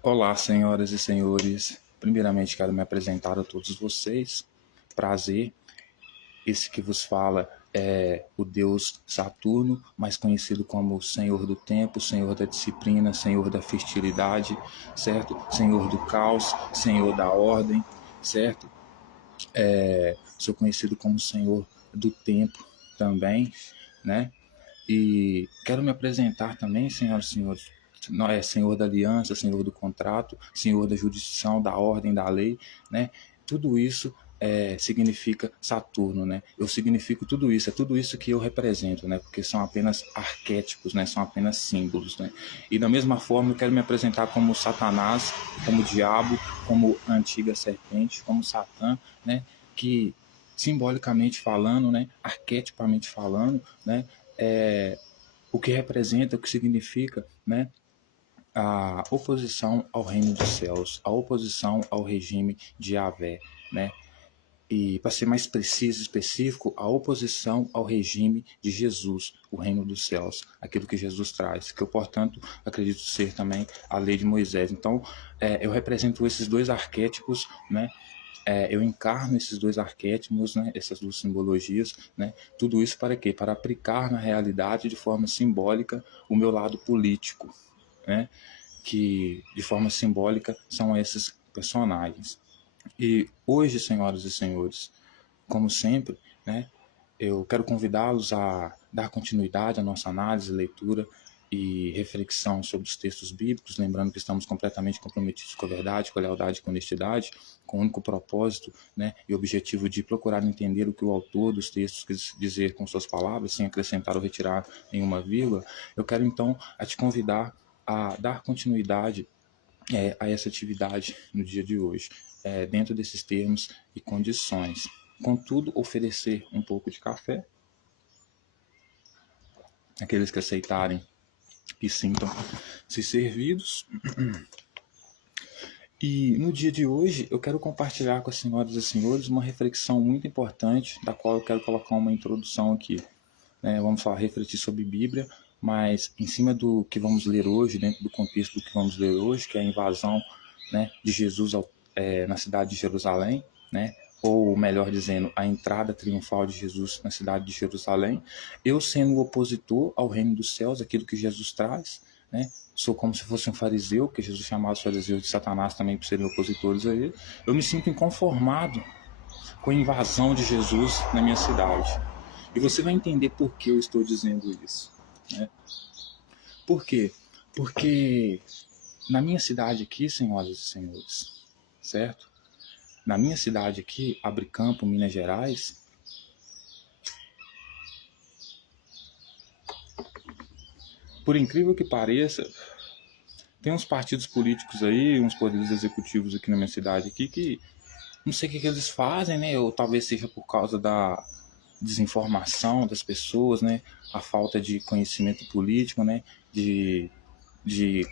Olá, senhoras e senhores. Primeiramente, quero me apresentar a todos vocês. Prazer. Esse que vos fala é o deus Saturno, mais conhecido como o Senhor do Tempo, Senhor da Disciplina, Senhor da Fertilidade, certo? Senhor do Caos, Senhor da Ordem, certo? Sou conhecido como Senhor do Tempo também, né? E quero me apresentar também, senhoras e senhores, Senhor da aliança, Senhor do contrato, Senhor da jurisdição, da ordem, da lei, né? Tudo isso significa Saturno, né? Eu significo tudo isso, é tudo isso que eu represento, né? Porque são apenas arquétipos, né? São apenas símbolos, né? E da mesma forma eu quero me apresentar como Satanás, como diabo, como a antiga serpente, como Satã, né? Que simbolicamente falando, né? Arquetipamente falando, né? É, o que representa, o que significa, né? A oposição ao reino dos céus, a oposição ao regime de Yahvé, né? E, para ser mais preciso e específico, a oposição ao regime de Jesus, o reino dos céus, aquilo que Jesus traz, que eu, portanto, acredito ser também a lei de Moisés. Então, eu represento esses dois arquétipos, né? Eu encarno esses dois arquétipos, né, essas duas simbologias, né, tudo isso para quê? Para aplicar na realidade de forma simbólica o meu lado político, né, que de forma simbólica são esses personagens. E hoje, senhoras e senhores, como sempre, né, eu quero convidá-los a dar continuidade à nossa análise, leitura e reflexão sobre os textos bíblicos, lembrando que estamos completamente comprometidos com a verdade, com a lealdade, com a honestidade, com o único propósito, né, e objetivo de procurar entender o que o autor dos textos quis dizer com suas palavras, sem acrescentar ou retirar nenhuma vírgula. Eu quero então a te convidar a dar continuidade a essa atividade no dia de hoje, dentro desses termos e condições. Contudo, oferecer um pouco de café, aqueles que aceitarem e sintam-se servidos. E no dia de hoje eu quero compartilhar com as senhoras e senhores uma reflexão muito importante, da qual eu quero colocar uma introdução aqui. Vamos falar, refletir sobre Bíblia, mas em cima do que vamos ler hoje, dentro do contexto do que vamos ler hoje, que é a invasão, né, de Jesus na cidade de Jerusalém, né, ou melhor dizendo, a entrada triunfal de Jesus na cidade de Jerusalém, eu sendo o opositor ao reino dos céus, aquilo que Jesus traz, né, sou como se fosse um fariseu, que Jesus chamava os fariseus de Satanás também por serem opositores a ele, eu me sinto inconformado com a invasão de Jesus na minha cidade. E você vai entender por que eu estou dizendo isso, né? Por quê? Porque na minha cidade aqui, senhoras e senhores, certo? Na minha cidade aqui, Abre Campo, Minas Gerais, por incrível que pareça, tem uns partidos políticos aí, uns poderes executivos aqui na minha cidade aqui que não sei o que eles fazem, né? Ou talvez seja por causa da desinformação das pessoas, né? A falta de conhecimento político, né? De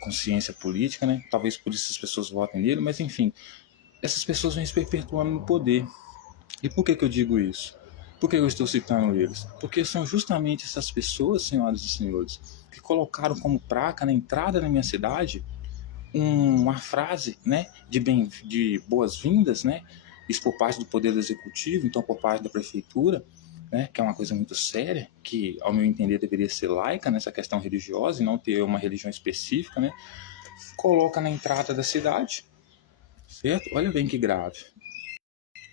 consciência política, né? Talvez por isso as pessoas votem nele, mas enfim, essas pessoas vêm se perpetuando no poder. E por que eu digo isso? Por que eu estou citando eles? Porque são justamente essas pessoas, senhoras e senhores, que colocaram como placa na entrada da minha cidade uma frase, né, de boas-vindas, né, isso por parte do Poder Executivo, então por parte da Prefeitura, né, que é uma coisa muito séria, que ao meu entender deveria ser laica nessa questão religiosa e não ter uma religião específica, né, coloca na entrada da cidade, certo? Olha bem que grave.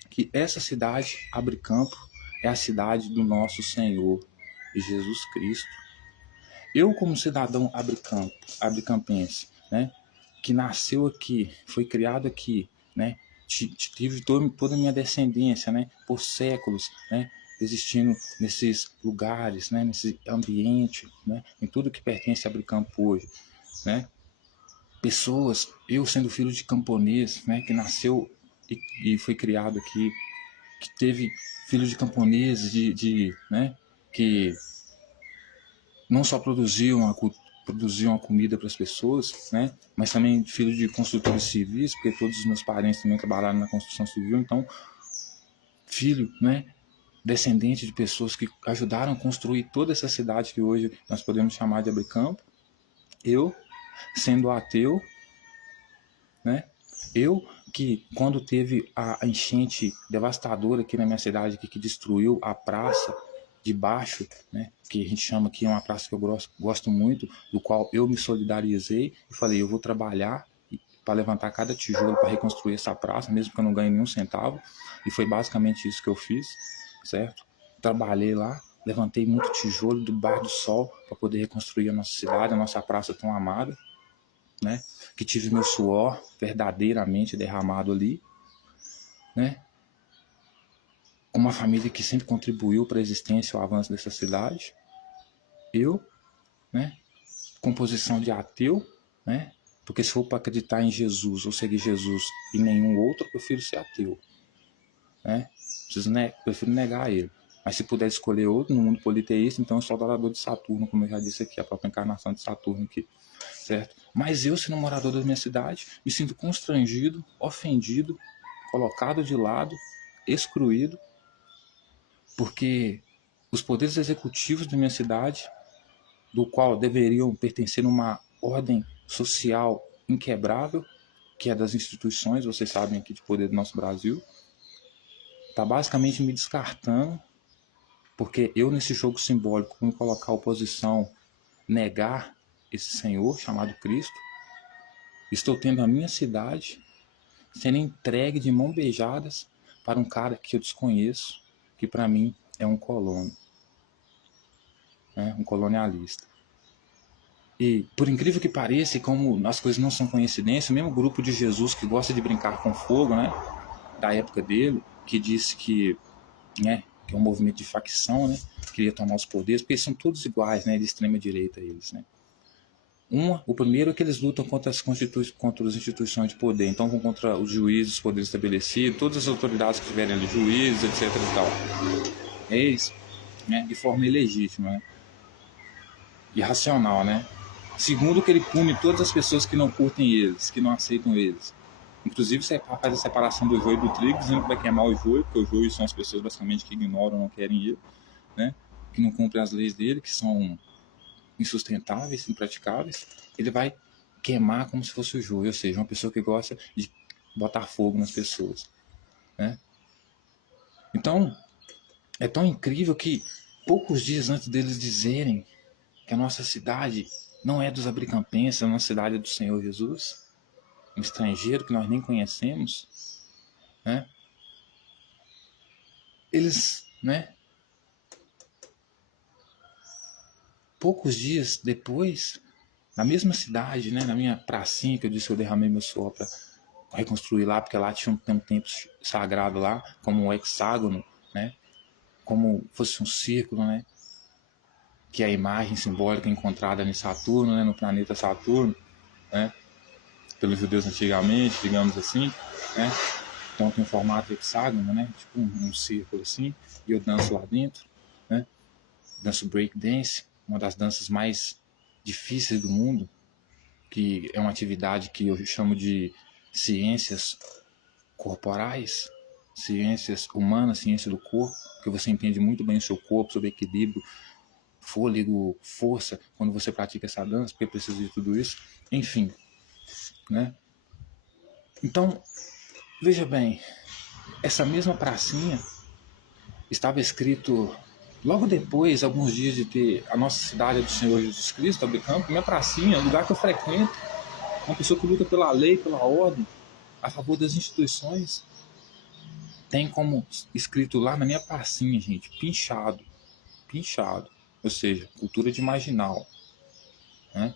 Que essa cidade, Abre Campo, é a cidade do nosso Senhor Jesus Cristo. Eu, como cidadão abrecampense, né, que nasceu aqui, foi criado aqui, né, tive toda a minha descendência, né, por séculos, né, existindo nesses lugares, né, nesse ambiente, né, em tudo que pertence a Abricampo hoje, né, pessoas, eu sendo filho de camponês, né, que nasceu e foi criado aqui, que teve filho de camponeses, né, que não só produziam a comida para as pessoas, né, mas também filho de construtores civis, porque todos os meus parentes também trabalharam na construção civil, então filho, né, descendente de pessoas que ajudaram a construir toda essa cidade que hoje nós podemos chamar de Abricampo. Eu, sendo ateu, né? Eu que, quando teve a enchente devastadora aqui na minha cidade, que destruiu a praça de baixo, né, que a gente chama aqui, é uma praça que eu gosto muito, do qual eu me solidarizei e falei, eu vou trabalhar para levantar cada tijolo para reconstruir essa praça, mesmo que eu não ganhe nenhum centavo, e foi basicamente isso que eu fiz, certo? Trabalhei lá, levantei muito tijolo do Bar do Sol para poder reconstruir a nossa cidade, a nossa praça tão amada, né? Que tive meu suor verdadeiramente derramado ali, né? Com uma família que sempre contribuiu para a existência e o avanço dessa cidade. Eu, né? Composição de ateu, né? Porque se for para acreditar em Jesus ou seguir Jesus e nenhum outro, eu prefiro ser ateu, né? Prefiro negar ele. Mas se puder escolher outro no mundo politeísta, então eu sou adorador de Saturno, como eu já disse aqui, a própria encarnação de Saturno aqui, certo? Mas eu, sendo morador da minha cidade, me sinto constrangido, ofendido, colocado de lado, excluído, porque os poderes executivos da minha cidade, do qual deveriam pertencer a uma ordem social inquebrável, que é das instituições, vocês sabem aqui de poder do nosso Brasil, está basicamente me descartando, porque eu nesse jogo simbólico, como colocar a oposição, negar esse Senhor chamado Cristo, estou tendo a minha cidade sendo entregue de mãos beijadas para um cara que eu desconheço, que para mim é um colono, né? Um colonialista. E por incrível que pareça, e como as coisas não são coincidência, o mesmo grupo de Jesus que gosta de brincar com fogo, né, da época dele, que disse que, né, que é um movimento de facção, né, queria tomar os poderes, porque eles são todos iguais, né, de extrema direita eles, né. O primeiro é que eles lutam contra as instituições de poder, então vão contra os juízes, os poderes estabelecidos, todas as autoridades que tiverem ali, juízes, etc e tal. É isso, né, de forma ilegítima, né, irracional, né. Segundo, que ele pune todas as pessoas que não curtem eles, que não aceitam eles. Inclusive, faz a separação do joio e do trigo, dizendo que vai queimar o joio, porque o joio são as pessoas basicamente que ignoram, não querem ele, né, que não cumprem as leis dele, que são insustentáveis, impraticáveis. Ele vai queimar como se fosse o joio, ou seja, uma pessoa que gosta de botar fogo nas pessoas, né? Então, é tão incrível que poucos dias antes deles dizerem que a nossa cidade não é dos abricampenses, a nossa cidade é do Senhor Jesus, um estrangeiro que nós nem conhecemos, né? Eles, né? Poucos dias depois, na mesma cidade, né? Na minha pracinha que eu disse que eu derramei meu suor para reconstruir lá, porque lá tinha um templo sagrado lá, como um hexágono, né? Como fosse um círculo, né? Que é a imagem simbólica encontrada em Saturno, né? No planeta Saturno, né? Pelos judeus antigamente, digamos assim, né? Então tem um formato hexágono, né? Tipo um círculo assim, e eu danço lá dentro, né? Danço break dance, uma das danças mais difíceis do mundo, que é uma atividade que eu chamo de ciências corporais, ciências humanas, ciência do corpo, porque você entende muito bem o seu corpo, sobre equilíbrio, fôlego, força, quando você pratica essa dança, porque precisa de tudo isso, enfim, né? Então, veja bem, essa mesma pracinha estava escrito logo depois, alguns dias de ter a nossa cidade do Senhor Jesus Cristo, Abricampo, minha pracinha, o lugar que eu frequento, uma pessoa que luta pela lei, pela ordem, a favor das instituições, tem como escrito lá na minha pracinha, gente, pinchado, ou seja, cultura de marginal, né?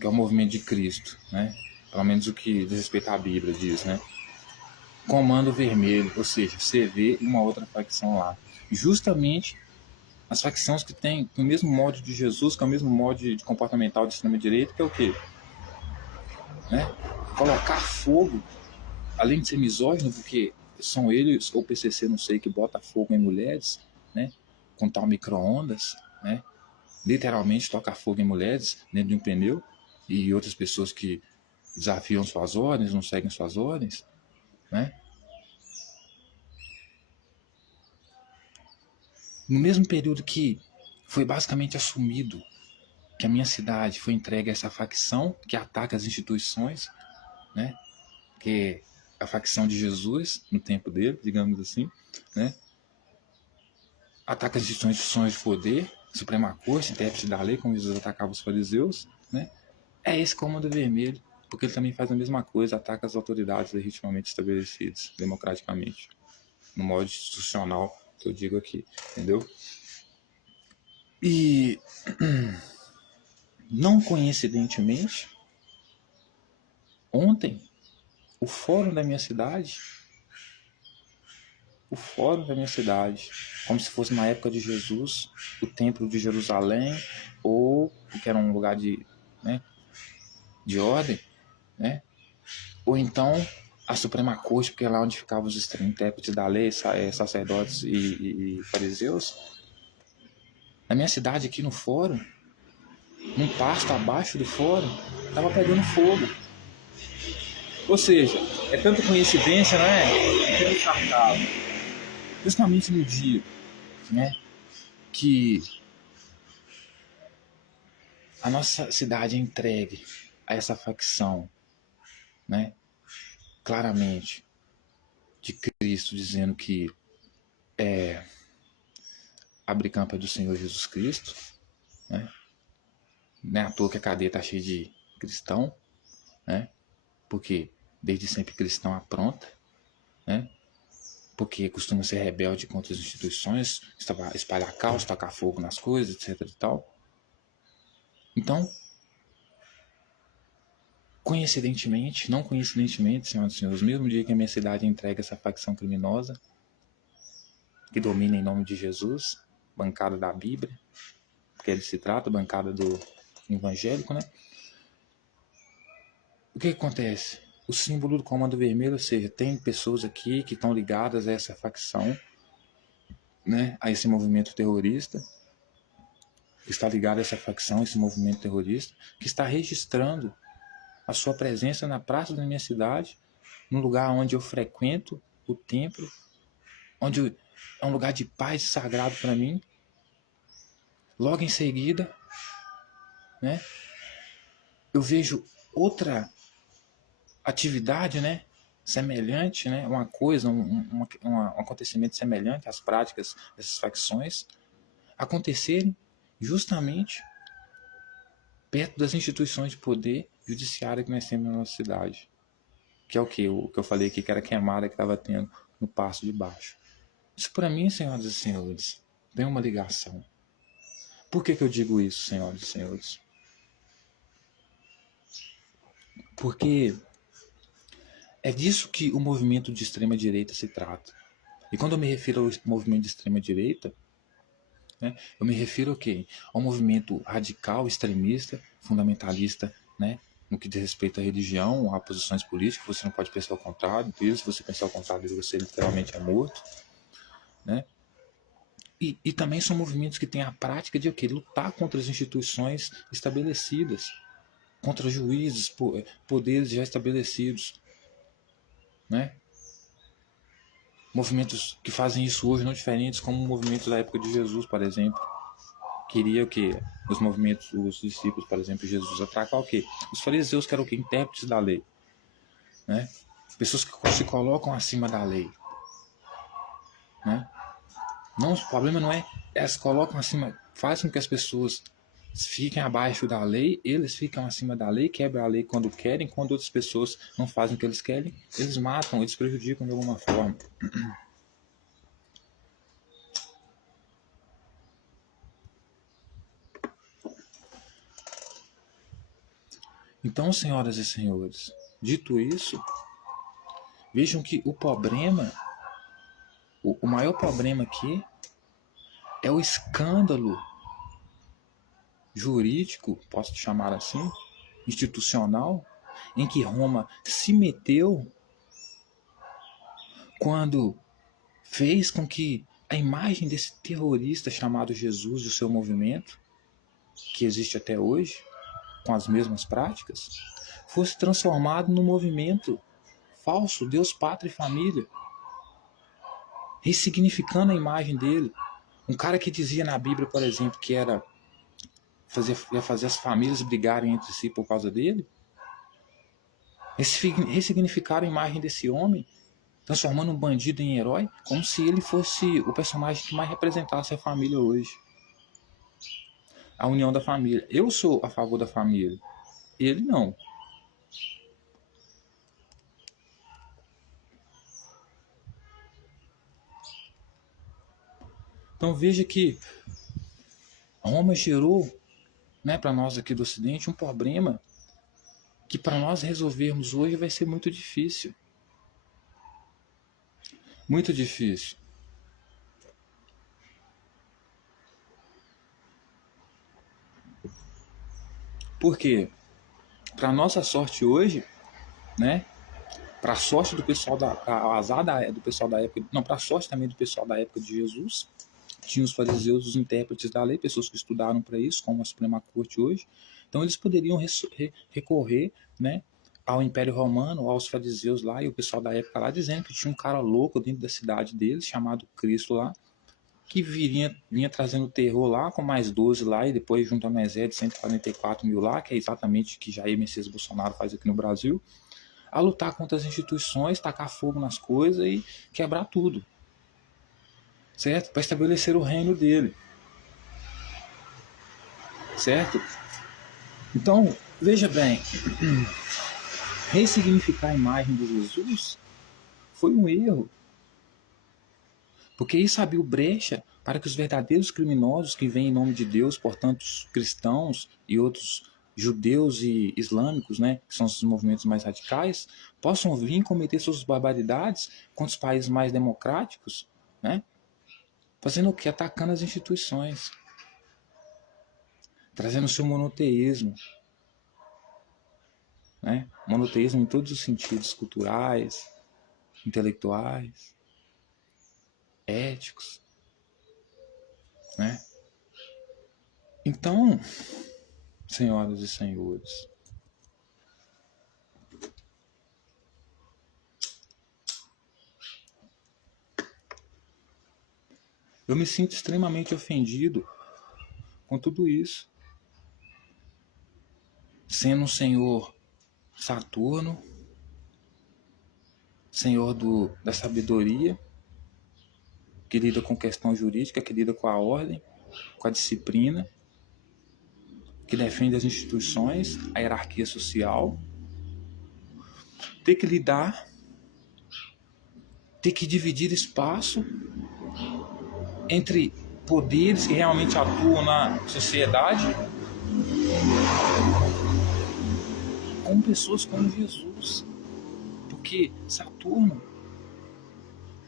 Que é o movimento de Cristo, né? Pelo menos o que diz respeito à Bíblia diz, né? Comando vermelho, ou seja, você vê uma outra facção lá. Justamente as facções que têm o mesmo modo de Jesus, que é o mesmo modo de comportamental de extrema-direita, que é o quê? Né? Colocar fogo, além de ser misógino, porque são eles, ou PCC, não sei, que bota fogo em mulheres, né? Com tal micro-ondas, né? Literalmente toca fogo em mulheres dentro de um pneu, e outras pessoas que desafiam suas ordens, não seguem suas ordens, né? No mesmo período que foi basicamente assumido que a minha cidade foi entregue a essa facção que ataca as instituições, né? Que é a facção de Jesus no tempo dele, digamos assim, né? Ataca as instituições de poder, Suprema Corte, intérprete da lei, como Jesus atacava os fariseus, né? É esse Comando Vermelho, porque ele também faz a mesma coisa, ataca as autoridades legitimamente estabelecidas, democraticamente, no modo institucional que eu digo aqui, entendeu? E não coincidentemente, ontem, o fórum da minha cidade, como se fosse na época de Jesus, o templo de Jerusalém, ou que era um lugar de, né, de ordem, né? Ou então a Suprema Corte, porque é lá onde ficavam os intérpretes da lei, sacerdotes e fariseus. Na minha cidade, aqui no fórum, num pasto abaixo do fórum, estava pegando fogo. Ou seja, é tanta coincidência, não é? Que eu sacava. Justamente no dia, né, que a nossa cidade é entregue a essa facção, né, claramente, de Cristo, dizendo que abre campo é do Senhor Jesus Cristo, né? Não é à toa que a cadeia está cheia de cristão, né? Porque desde sempre cristão apronta, né? Porque costuma ser rebelde contra as instituições, espalhar caos, tacar fogo nas coisas, etc e tal. Então, coincidentemente, não coincidentemente, senhoras e senhores, mesmo dia que a minha cidade entrega essa facção criminosa, que domina em nome de Jesus, bancada da Bíblia, porque ele se trata, bancada do evangélico, né? O que acontece? O símbolo do Comando Vermelho, ou seja, tem pessoas aqui que estão ligadas a essa facção, né, a esse movimento terrorista, que está ligado a essa facção, esse movimento terrorista, que está registrando a sua presença na praça da minha cidade, no lugar onde eu frequento o templo, onde é um lugar de paz e sagrado para mim. Logo em seguida, né, eu vejo outra atividade, né, semelhante, né, uma coisa, um acontecimento semelhante às práticas dessas facções acontecerem justamente perto das instituições de poder judiciário que nós temos na nossa cidade. Que é o que? O que eu falei aqui, que era a queimada que estava tendo no Passo de Baixo. Isso para mim, senhoras e senhores, tem uma ligação. Por que eu digo isso, senhoras e senhores? Porque é disso que o movimento de extrema-direita se trata. E quando eu me refiro ao movimento de extrema-direita, né, eu me refiro ao quê? Ao movimento radical, extremista, fundamentalista, né, no que diz respeito à religião, a posições políticas. Você não pode pensar o contrário dele. Se você pensar o contrário dele, você literalmente é morto, né? E também são movimentos que têm a prática de o quê? Lutar contra as instituições estabelecidas, contra juízes, poderes já estabelecidos, né? Movimentos que fazem isso hoje não diferentes como movimentos da época de Jesus, por exemplo. Queria o quê? Os movimentos, os discípulos, por exemplo, Jesus atracar o quê? Os fariseus que eram o quê? Intérpretes da lei, né? Pessoas que se colocam acima da lei, né? Não, o problema não é elas colocam acima, fazem com que as pessoas fiquem abaixo da lei, eles ficam acima da lei, quebram a lei quando querem, quando outras pessoas não fazem o que eles querem, eles matam, eles prejudicam de alguma forma. Então, senhoras e senhores, dito isso, vejam que o problema, o maior problema aqui é o escândalo jurídico, posso chamar assim, institucional, em que Roma se meteu quando fez com que a imagem desse terrorista chamado Jesus e o seu movimento, que existe até hoje, com as mesmas práticas, fosse transformado num movimento falso, Deus, Pátria e Família, ressignificando a imagem dele. Um cara que dizia na Bíblia, por exemplo, que era ia fazer as famílias brigarem entre si por causa dele? Ressignificaram a imagem desse homem, transformando um bandido em herói, como se ele fosse o personagem que mais representasse a família hoje. A união da família. Eu sou a favor da família. Ele não. Então veja que Roma gerou, né, para nós aqui do Ocidente, um problema que para nós resolvermos hoje vai ser muito difícil. Muito difícil. Por quê? Para nossa sorte hoje, né? Para a sorte do pessoal do pessoal da época, não, para a sorte também do pessoal da época de Jesus, tinha os fariseus, os intérpretes da lei, pessoas que estudaram para isso, como a Suprema Corte hoje. Então eles poderiam recorrer, né, ao Império Romano, aos fariseus lá e o pessoal da época lá, dizendo que tinha um cara louco dentro da cidade deles, chamado Cristo lá, que vinha trazendo terror lá, com mais 12 lá, e depois juntando um exército de 144 mil lá, que é exatamente o que Jair Messias Bolsonaro faz aqui no Brasil, a lutar contra as instituições, tacar fogo nas coisas e quebrar tudo. Certo? Para estabelecer o reino dele. Certo? Então, veja bem, ressignificar a imagem de Jesus foi um erro. Porque isso abriu brecha para que os verdadeiros criminosos que vêm em nome de Deus, portanto, os cristãos e outros judeus e islâmicos, né, que são os movimentos mais radicais, possam vir cometer suas barbaridades contra os países mais democráticos, né, fazendo o que? Atacando as instituições, trazendo o seu monoteísmo, né, monoteísmo em todos os sentidos, culturais, intelectuais, éticos, né? Então, senhoras e senhores, eu me sinto extremamente ofendido com tudo isso. Sendo um senhor Saturno, senhor da sabedoria, que lida com questão jurídica, que lida com a ordem, com a disciplina, que defende as instituições, a hierarquia social, ter que lidar, ter que dividir espaço entre poderes que realmente atuam na sociedade com pessoas como Jesus. Porque Saturno,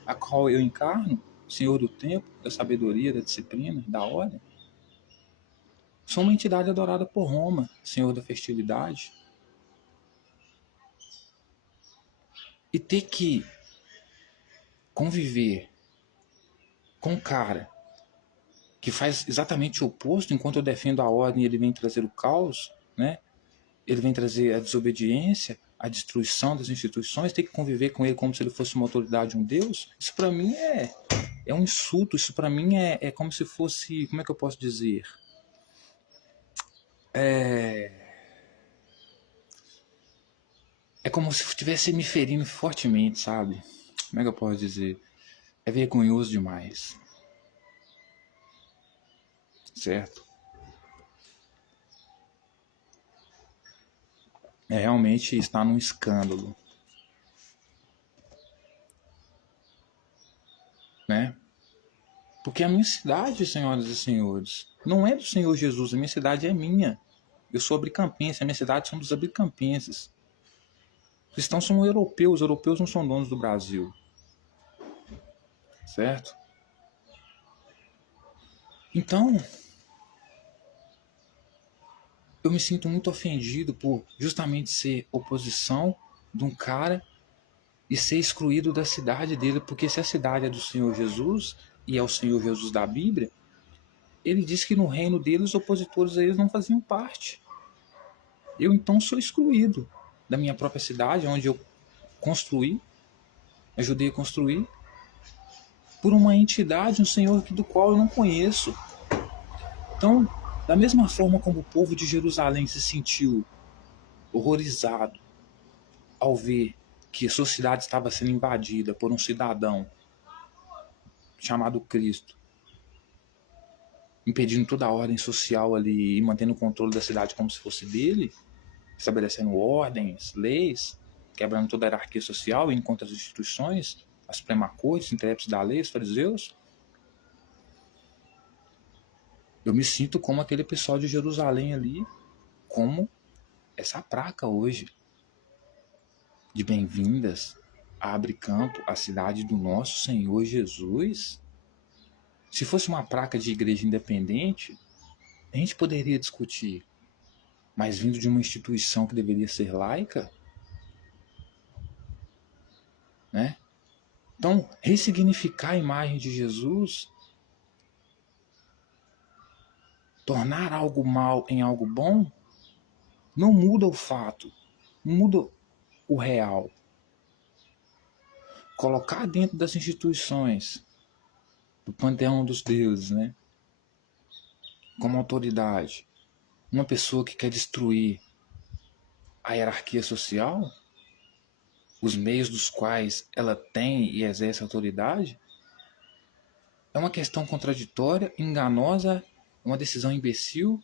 a qual eu encarno, Senhor do tempo, da sabedoria, da disciplina, da ordem, sou uma entidade adorada por Roma, Senhor da fertilidade. E ter que conviver com um cara que faz exatamente o oposto, enquanto eu defendo a ordem, ele vem trazer o caos, né? Ele vem trazer a desobediência, a destruição das instituições, ter que conviver com ele como se ele fosse uma autoridade, um Deus. Isso para mim é um insulto, isso para mim é como se fosse, como é que eu posso dizer? É como se estivesse me ferindo fortemente, sabe? Como é que eu posso dizer? É vergonhoso demais. Certo? Realmente está num escândalo. Né? Porque a minha cidade, senhoras e senhores, não é do Senhor Jesus, a minha cidade é minha. Eu sou abricampense, a minha cidade são dos abricampenses. Os cristãos são europeus, os europeus não são donos do Brasil. Certo? Então, eu me sinto muito ofendido por justamente ser oposição de um cara e ser excluído da cidade dele, porque se a cidade é do Senhor Jesus e é o Senhor Jesus da Bíblia, ele diz que no reino dele os opositores a eles não faziam parte. Eu então sou excluído da minha própria cidade, onde eu construí, ajudei a construir, por uma entidade, um Senhor do qual eu não conheço. Então, Da mesma forma como o povo de Jerusalém se sentiu horrorizado ao ver que a sua cidade estava sendo invadida por um cidadão chamado Cristo, impedindo toda a ordem social ali e mantendo o controle da cidade como se fosse dele, estabelecendo ordens, leis, quebrando toda a hierarquia social, indo contra as instituições, a Suprema Corte, os intérpretes da lei, os fariseus. Eu me sinto como aquele pessoal de Jerusalém ali, como essa placa hoje de bem-vindas, abre campo à cidade do nosso Senhor Jesus. Se fosse uma placa de igreja independente, a gente poderia discutir, mas vindo de uma instituição que deveria ser laica, né? Então, ressignificar a imagem de Jesus, tornar algo mal em algo bom, não muda o fato, não muda o real. Colocar dentro das instituições, do panteão dos deuses, né? Como autoridade, uma pessoa que quer destruir a hierarquia social, os meios dos quais ela tem e exerce autoridade, é uma questão contraditória, enganosa, uma decisão imbecil,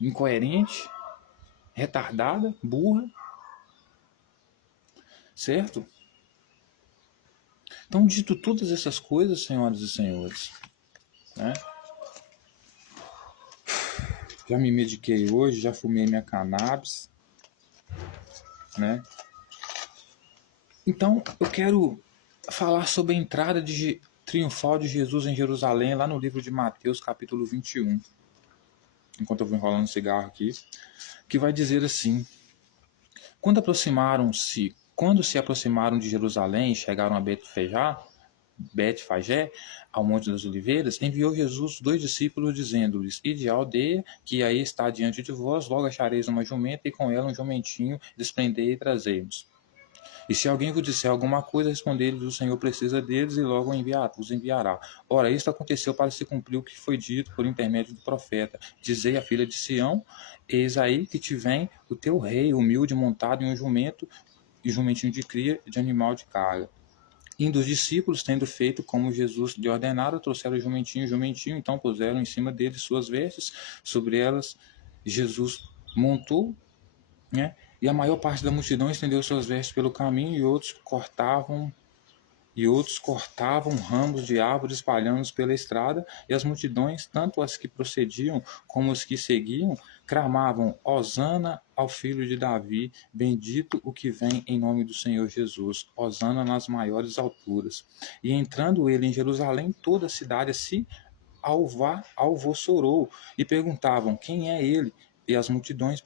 incoerente, retardada, burra, certo? Então, dito todas essas coisas, senhoras e senhores, né? Já me mediquei hoje, já fumei minha cannabis, né? Então, eu quero falar sobre a entrada triunfal de Jesus em Jerusalém, lá no livro de Mateus, capítulo 21. Enquanto eu vou enrolando um cigarro aqui, que vai dizer assim: Quando se aproximaram de Jerusalém e chegaram a Betfagé, ao Monte das Oliveiras, enviou Jesus 2 discípulos, dizendo-lhes: Ide à aldeia, que aí está diante de vós, logo achareis uma jumenta, e com ela um jumentinho, desprendei e trazei-nos. E se alguém vos disser alguma coisa, respondei-lhes: o Senhor precisa deles, e logo os enviará. Ora, isto aconteceu para se cumprir o que foi dito por intermédio do profeta: Dizei à filha de Sião: Eis aí que te vem o teu rei, humilde, montado em um jumento, e jumentinho de cria de animal de carga. Indo os discípulos, tendo feito como Jesus lhe ordenara, trouxeram o jumentinho, então puseram em cima dele suas vestes, sobre elas Jesus montou, né? E a maior parte da multidão estendeu suas vestes pelo caminho, e outros cortavam ramos de árvores, espalhando-os pela estrada, e as multidões, tanto as que procediam como as que seguiam, clamavam: Hosana ao filho de Davi, bendito o que vem em nome do Senhor Jesus, Hosana nas maiores alturas. E entrando ele em Jerusalém, toda a cidade se alvossorou, e perguntavam: quem é ele? E as multidões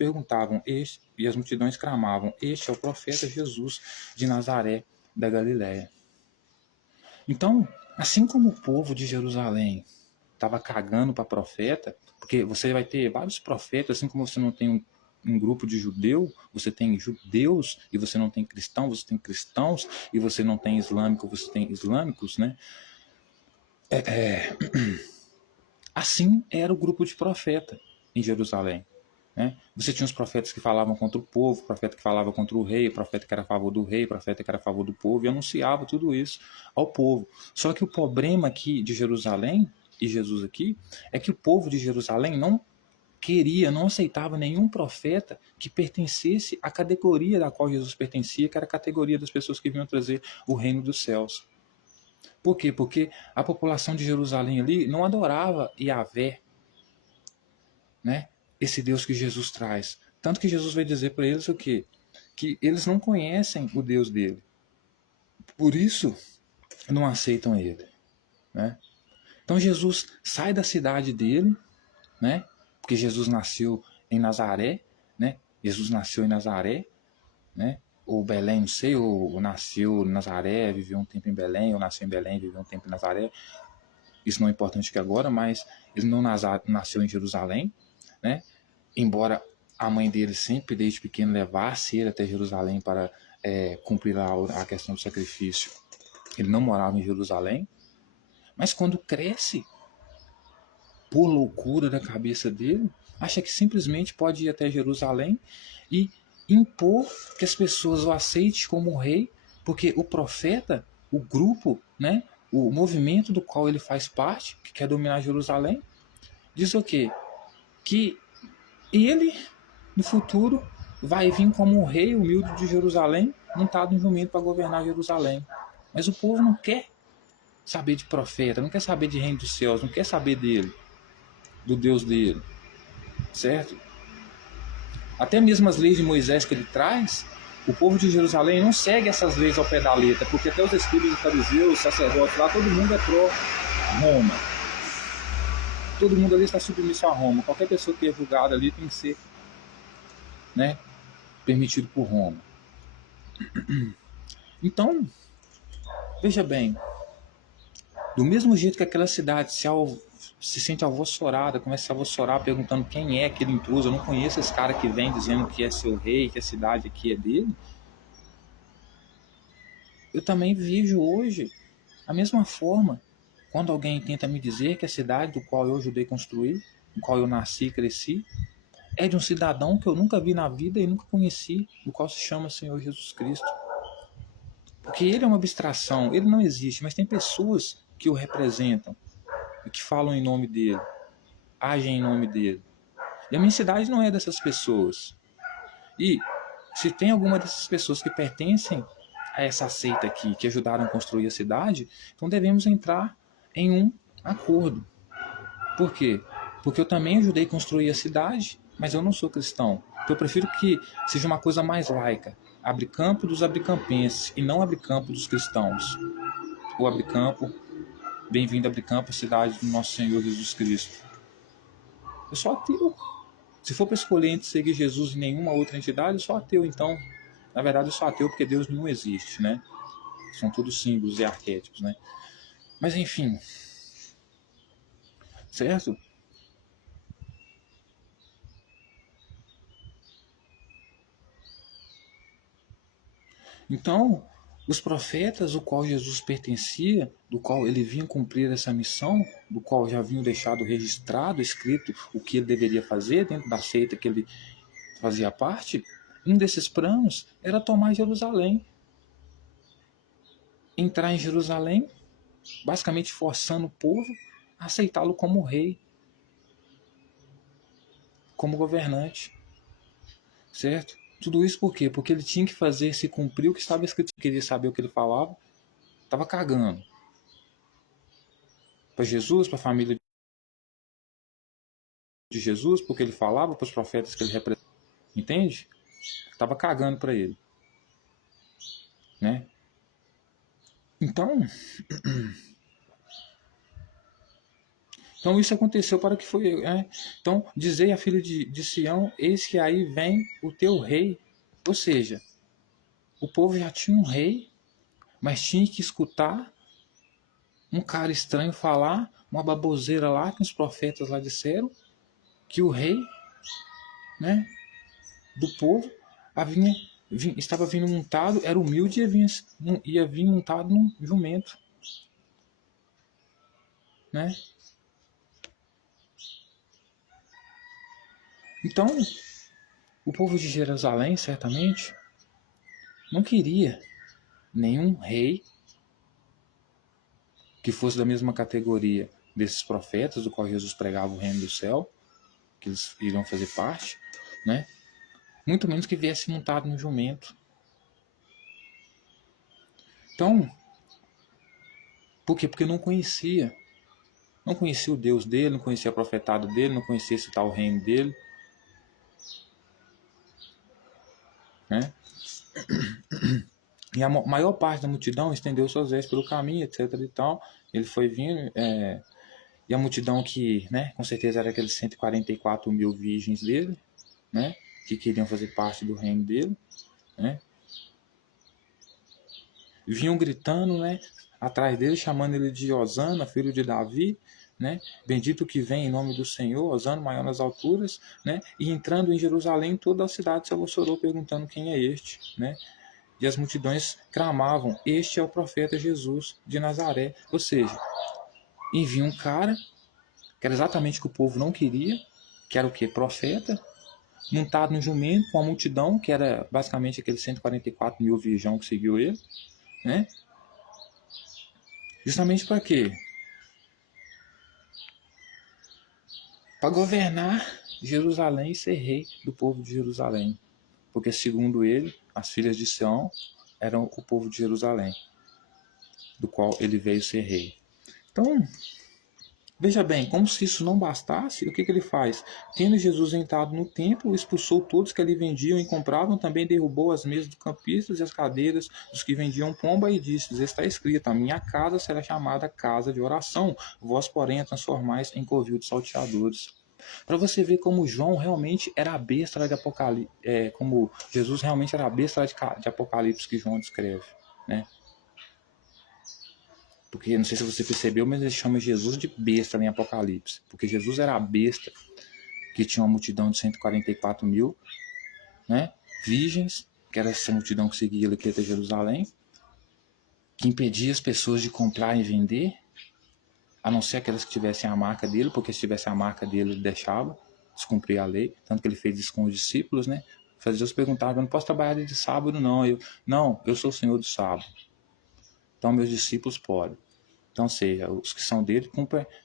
clamavam: Este é o profeta Jesus de Nazaré da Galiléia. Então, assim como o povo de Jerusalém estava cagando para profeta, porque você vai ter vários profetas, assim como você não tem um grupo de judeu, você tem judeus, e você não tem cristãos, você tem cristãos, e você não tem islâmico, você tem islâmicos, né? Assim era o grupo de profeta em Jerusalém. Né? Você tinha os profetas que falavam contra o povo, profeta que falava contra o rei, profeta que era a favor do rei, profeta que era a favor do povo, e anunciava tudo isso ao povo. Só que o problema aqui de Jerusalém, e Jesus aqui, é que o povo de Jerusalém não aceitava nenhum profeta que pertencesse à categoria da qual Jesus pertencia, que era a categoria das pessoas que vinham trazer o reino dos céus. Por quê? Porque a população de Jerusalém ali não adorava Yahvé, né? Esse Deus que Jesus traz. Tanto que Jesus vai dizer para eles o quê? Que eles não conhecem o Deus dele. Por isso, não aceitam ele. Né? Então Jesus sai da cidade dele, né? Porque Jesus nasceu em Nazaré, né? Jesus nasceu em Nazaré, né? Ou Belém, não sei, ou nasceu em Nazaré, viveu um tempo em Belém, ou nasceu em Belém, viveu um tempo em Nazaré. Isso não é importante que agora, mas ele não nasceu em Jerusalém, né? Embora a mãe dele sempre, desde pequeno, levasse ele até Jerusalém para cumprir a questão do sacrifício. Ele não morava em Jerusalém, mas quando cresce, por loucura da cabeça dele, acha que simplesmente pode ir até Jerusalém e impor que as pessoas o aceitem como rei, porque o profeta, o grupo, né, o movimento do qual ele faz parte, que quer dominar Jerusalém, diz o quê? Que ele, no futuro, vai vir como um rei humilde de Jerusalém, montado em jumento para governar Jerusalém. Mas o povo não quer saber de profeta, não quer saber de reino dos céus, não quer saber dele, do Deus dele, certo? Até mesmo as leis de Moisés que ele traz, o povo de Jerusalém não segue essas leis ao pé da letra, porque até os escribas, os fariseus, os sacerdotes lá, todo mundo é pró-Roma. Todo mundo ali está submisso a Roma. Qualquer pessoa que é julgada ali tem que ser, né, permitido por Roma. Então, veja bem, do mesmo jeito que aquela cidade se sente alvoroçada, começa a se alvoroçar perguntando quem é aquele intruso, eu não conheço esse cara que vem dizendo que é seu rei, que a cidade aqui é dele. Eu também vejo hoje a mesma forma quando alguém tenta me dizer que a cidade do qual eu ajudei a construir, do qual eu nasci e cresci, é de um cidadão que eu nunca vi na vida e nunca conheci, do qual se chama Senhor Jesus Cristo. Porque ele é uma abstração, ele não existe, mas tem pessoas que o representam, que falam em nome dele, agem em nome dele. E a minha cidade não é dessas pessoas. E se tem alguma dessas pessoas que pertencem a essa seita aqui, que ajudaram a construir a cidade, então devemos entrar em um acordo. Por quê? Porque eu também ajudei a construir a cidade, mas eu não sou cristão. Então eu prefiro que seja uma coisa mais laica. Abre campo dos abrecampenses e não abre campo dos cristãos. O abre campo, bem-vindo a abre campo, a cidade do nosso Senhor Jesus Cristo. Eu sou ateu. Se for para escolher entre seguir Jesus e nenhuma outra entidade, eu sou ateu. Então, na verdade, eu sou ateu porque Deus não existe, né? São todos símbolos e arquétipos, né? Mas enfim, certo? Então, os profetas, o qual Jesus pertencia, do qual ele vinha cumprir essa missão, do qual já vinham deixado registrado, escrito o que ele deveria fazer dentro da seita que ele fazia parte, um desses planos era tomar Jerusalém. Entrar em Jerusalém, basicamente forçando o povo a aceitá-lo como rei, como governante, certo? Tudo isso por quê? Porque ele tinha que fazer se cumprir o que estava escrito. Queria saber o que ele falava, estava cagando para Jesus, para a família de Jesus, porque ele falava, para os profetas que ele representava, entende? Estava cagando para ele, né? Então isso aconteceu para que foi, né? Então dizei à filha de Sião, eis que aí vem o teu rei. Ou seja, o povo já tinha um rei, mas tinha que escutar um cara estranho falar, uma baboseira lá que os profetas lá disseram, que o rei, né, do povo estava vindo montado, era humilde e ia vir montado num jumento, né? Então, o povo de Jerusalém, certamente, não queria nenhum rei que fosse da mesma categoria desses profetas, do qual Jesus pregava o reino do céu, que eles iriam fazer parte, né? Muito menos que viesse montado no jumento. Então, por quê? Porque não conhecia. Não conhecia o Deus dele, não conhecia a profetada dele, não conhecia esse tal reino dele, né? E a maior parte da multidão estendeu suas vestes pelo caminho, etc. e tal. Ele foi vindo, e a multidão que, né, com certeza era aqueles 144 mil virgens dele, né, que queriam fazer parte do reino dele, né, vinham gritando, né, atrás dele, chamando ele de Hosana, filho de Davi, né, bendito que vem em nome do Senhor, Hosana maior nas alturas, né, e entrando em Jerusalém, toda a cidade se alvoroçou perguntando quem é este, né, e as multidões clamavam, este é o profeta Jesus de Nazaré. Ou seja, envia um cara que era exatamente o que o povo não queria, que era o quê? Profeta, montado no jumento, com a multidão, que era basicamente aqueles 144 mil virgão que seguiu ele, né? Justamente para quê? Para governar Jerusalém e ser rei do povo de Jerusalém. Porque, segundo ele, as filhas de Sião eram o povo de Jerusalém, do qual ele veio ser rei. Então, veja bem, como se isso não bastasse, o que ele faz? Tendo Jesus entrado no templo, expulsou todos que ali vendiam e compravam, também derrubou as mesas dos campistas e as cadeiras dos que vendiam pomba e disse: está escrito, a minha casa será chamada casa de oração, vós, porém, a transformais em covil de salteadores. Para você ver como João realmente era a besta de Apocalipse, como Jesus realmente era a besta de Apocalipse que João descreve, né? Porque não sei se você percebeu, mas ele chama Jesus de besta em Apocalipse. Porque Jesus era a besta que tinha uma multidão de 144 mil, né? Virgens, que era essa multidão que seguia ele aqui até Jerusalém, que impedia as pessoas de comprar e vender, a não ser aquelas que tivessem a marca dele, porque se tivesse a marca dele, ele deixava descumprir a lei. Tanto que ele fez isso com os discípulos, né? Os fariseus perguntavam: eu não posso trabalhar de sábado, não. Eu sou o Senhor do sábado. Então meus discípulos podem. Então, seja, os que são dele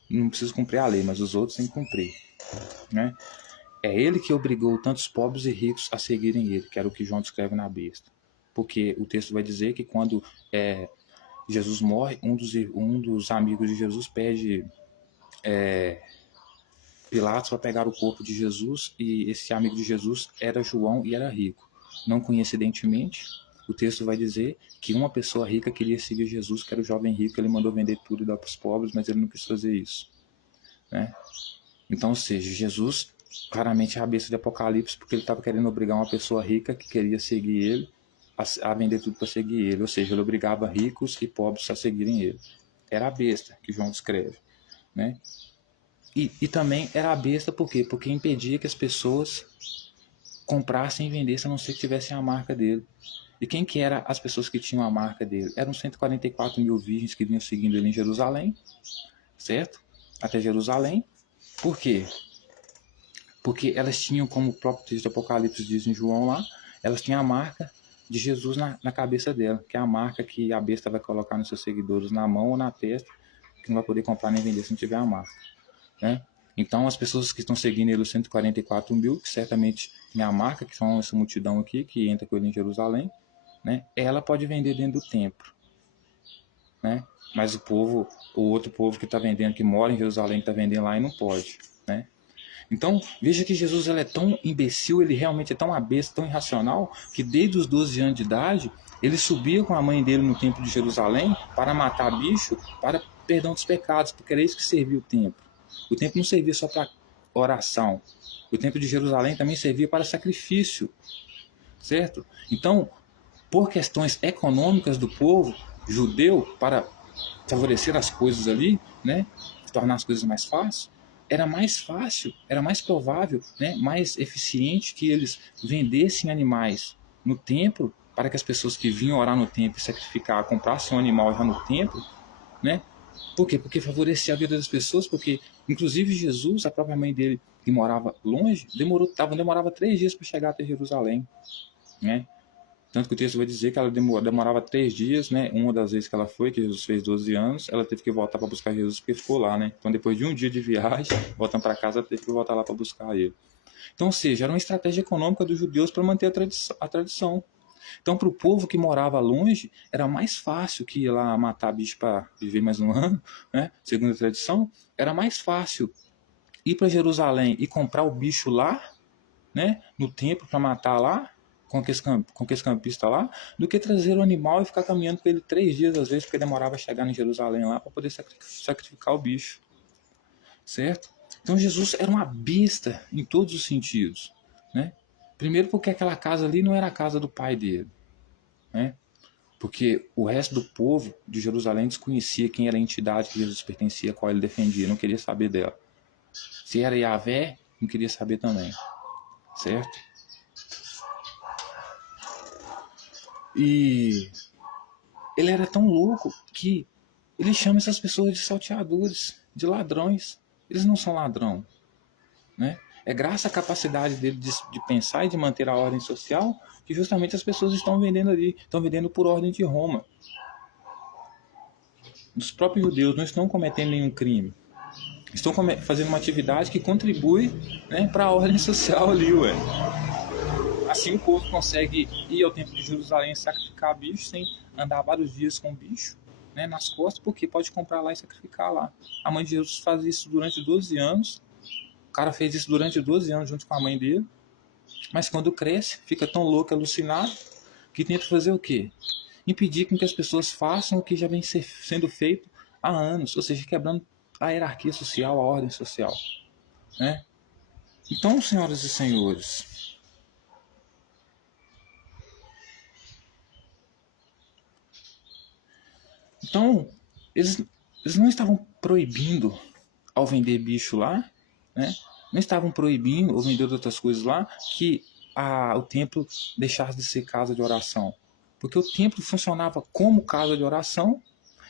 não precisam cumprir a lei, mas os outros têm que cumprir, né? É ele que obrigou tantos pobres e ricos a seguirem ele, que era o que João descreve na besta. Porque o texto vai dizer que quando Jesus morre, um dos amigos de Jesus pede Pilatos para pegar o corpo de Jesus, e esse amigo de Jesus era João e era rico. Não coincidentemente, o texto vai dizer que uma pessoa rica queria seguir Jesus, que era o jovem rico, ele mandou vender tudo e dar para os pobres, mas ele não quis fazer isso, né? Então, ou seja, Jesus claramente é a besta de Apocalipse, porque ele estava querendo obrigar uma pessoa rica que queria seguir ele a vender tudo para seguir ele, ou seja, ele obrigava ricos e pobres a seguirem ele. Era a besta que João descreve, né? E também era a besta por quê? Porque impedia que as pessoas comprassem e vendessem, a não ser que tivessem a marca dele. E quem que eram as pessoas que tinham a marca dele? Eram 144 mil virgens que vinham seguindo ele em Jerusalém, certo? Até Jerusalém. Por quê? Porque elas tinham, como o próprio texto do Apocalipse diz em João lá, elas tinham a marca de Jesus na cabeça dela, que é a marca que a besta vai colocar nos seus seguidores na mão ou na testa, que não vai poder comprar nem vender se não tiver a marca, né? Então, as pessoas que estão seguindo ele, os 144 mil, que certamente tem a marca, que são essa multidão aqui, que entra com ele em Jerusalém, né? Ela pode vender dentro do templo, né? Mas o outro povo que está vendendo, que mora em Jerusalém, está vendendo lá e não pode, né? Então, veja que Jesus ele é tão imbecil, ele realmente é tão abesta, tão irracional, que desde os 12 anos de idade, ele subia com a mãe dele no templo de Jerusalém para matar bicho, para perdão dos pecados, porque era isso que servia o templo. O templo não servia só para oração. O templo de Jerusalém também servia para sacrifício, certo? Então, por questões econômicas do povo judeu, para favorecer as coisas ali, né, tornar as coisas mais fáceis, era mais fácil, era mais provável, né, mais eficiente que eles vendessem animais no templo para que as pessoas que vinham orar no templo e sacrificar comprassem um animal já no templo, né? Por quê? Porque favorecia a vida das pessoas, porque inclusive Jesus, a própria mãe dele, que morava longe, demorava 3 dias para chegar até Jerusalém, né? Tanto que o texto vai dizer que ela demorava 3 dias, né? Uma das vezes que ela foi, que Jesus fez 12 anos, ela teve que voltar para buscar Jesus porque ficou lá, né? Então, depois de um dia de viagem, voltando para casa, ela teve que voltar lá para buscar ele. Então, ou seja, era uma estratégia econômica dos judeus para manter a tradição. Então, para o povo que morava longe, era mais fácil que ir lá matar bicho para viver mais um ano, né? Segundo a tradição, era mais fácil ir para Jerusalém e comprar o bicho lá, né? No templo para matar lá, com aqueles campistas lá, do que trazer o animal e ficar caminhando com ele 3 dias, às vezes, porque demorava a chegar em Jerusalém lá para poder sacrificar o bicho, certo? Então Jesus era uma besta em todos os sentidos, né? Primeiro porque aquela casa ali não era a casa do pai dele, né? Porque o resto do povo de Jerusalém desconhecia quem era a entidade que Jesus pertencia, a qual ele defendia, não queria saber dela. Se era Yahvé, não queria saber também, certo? E ele era tão louco que ele chama essas pessoas de salteadores, de ladrões, Eles não são ladrão, né? É graças à capacidade dele de pensar e de manter a ordem social que justamente as pessoas estão vendendo ali, estão vendendo por ordem de Roma. Os próprios judeus não estão cometendo nenhum crime. Estão fazendo uma atividade que contribui, né, para a ordem social ali, ué. Assim o povo consegue ir ao templo de Jerusalém e sacrificar bicho sem andar vários dias com bicho, né, nas costas, porque pode comprar lá e sacrificar lá. A mãe de Jesus faz isso durante 12 anos. O cara fez isso durante 12 anos junto com a mãe dele. Mas quando cresce, fica tão louco, alucinado, que tenta fazer o quê? Impedir que as pessoas façam o que já vem sendo feito há anos, ou seja, quebrando a hierarquia social, a ordem social, né? Então, senhoras e senhores, então eles não estavam proibindo ao vender bicho lá, né? Não estavam proibindo ou vendendo outras coisas lá que o templo deixasse de ser casa de oração, porque o templo funcionava como casa de oração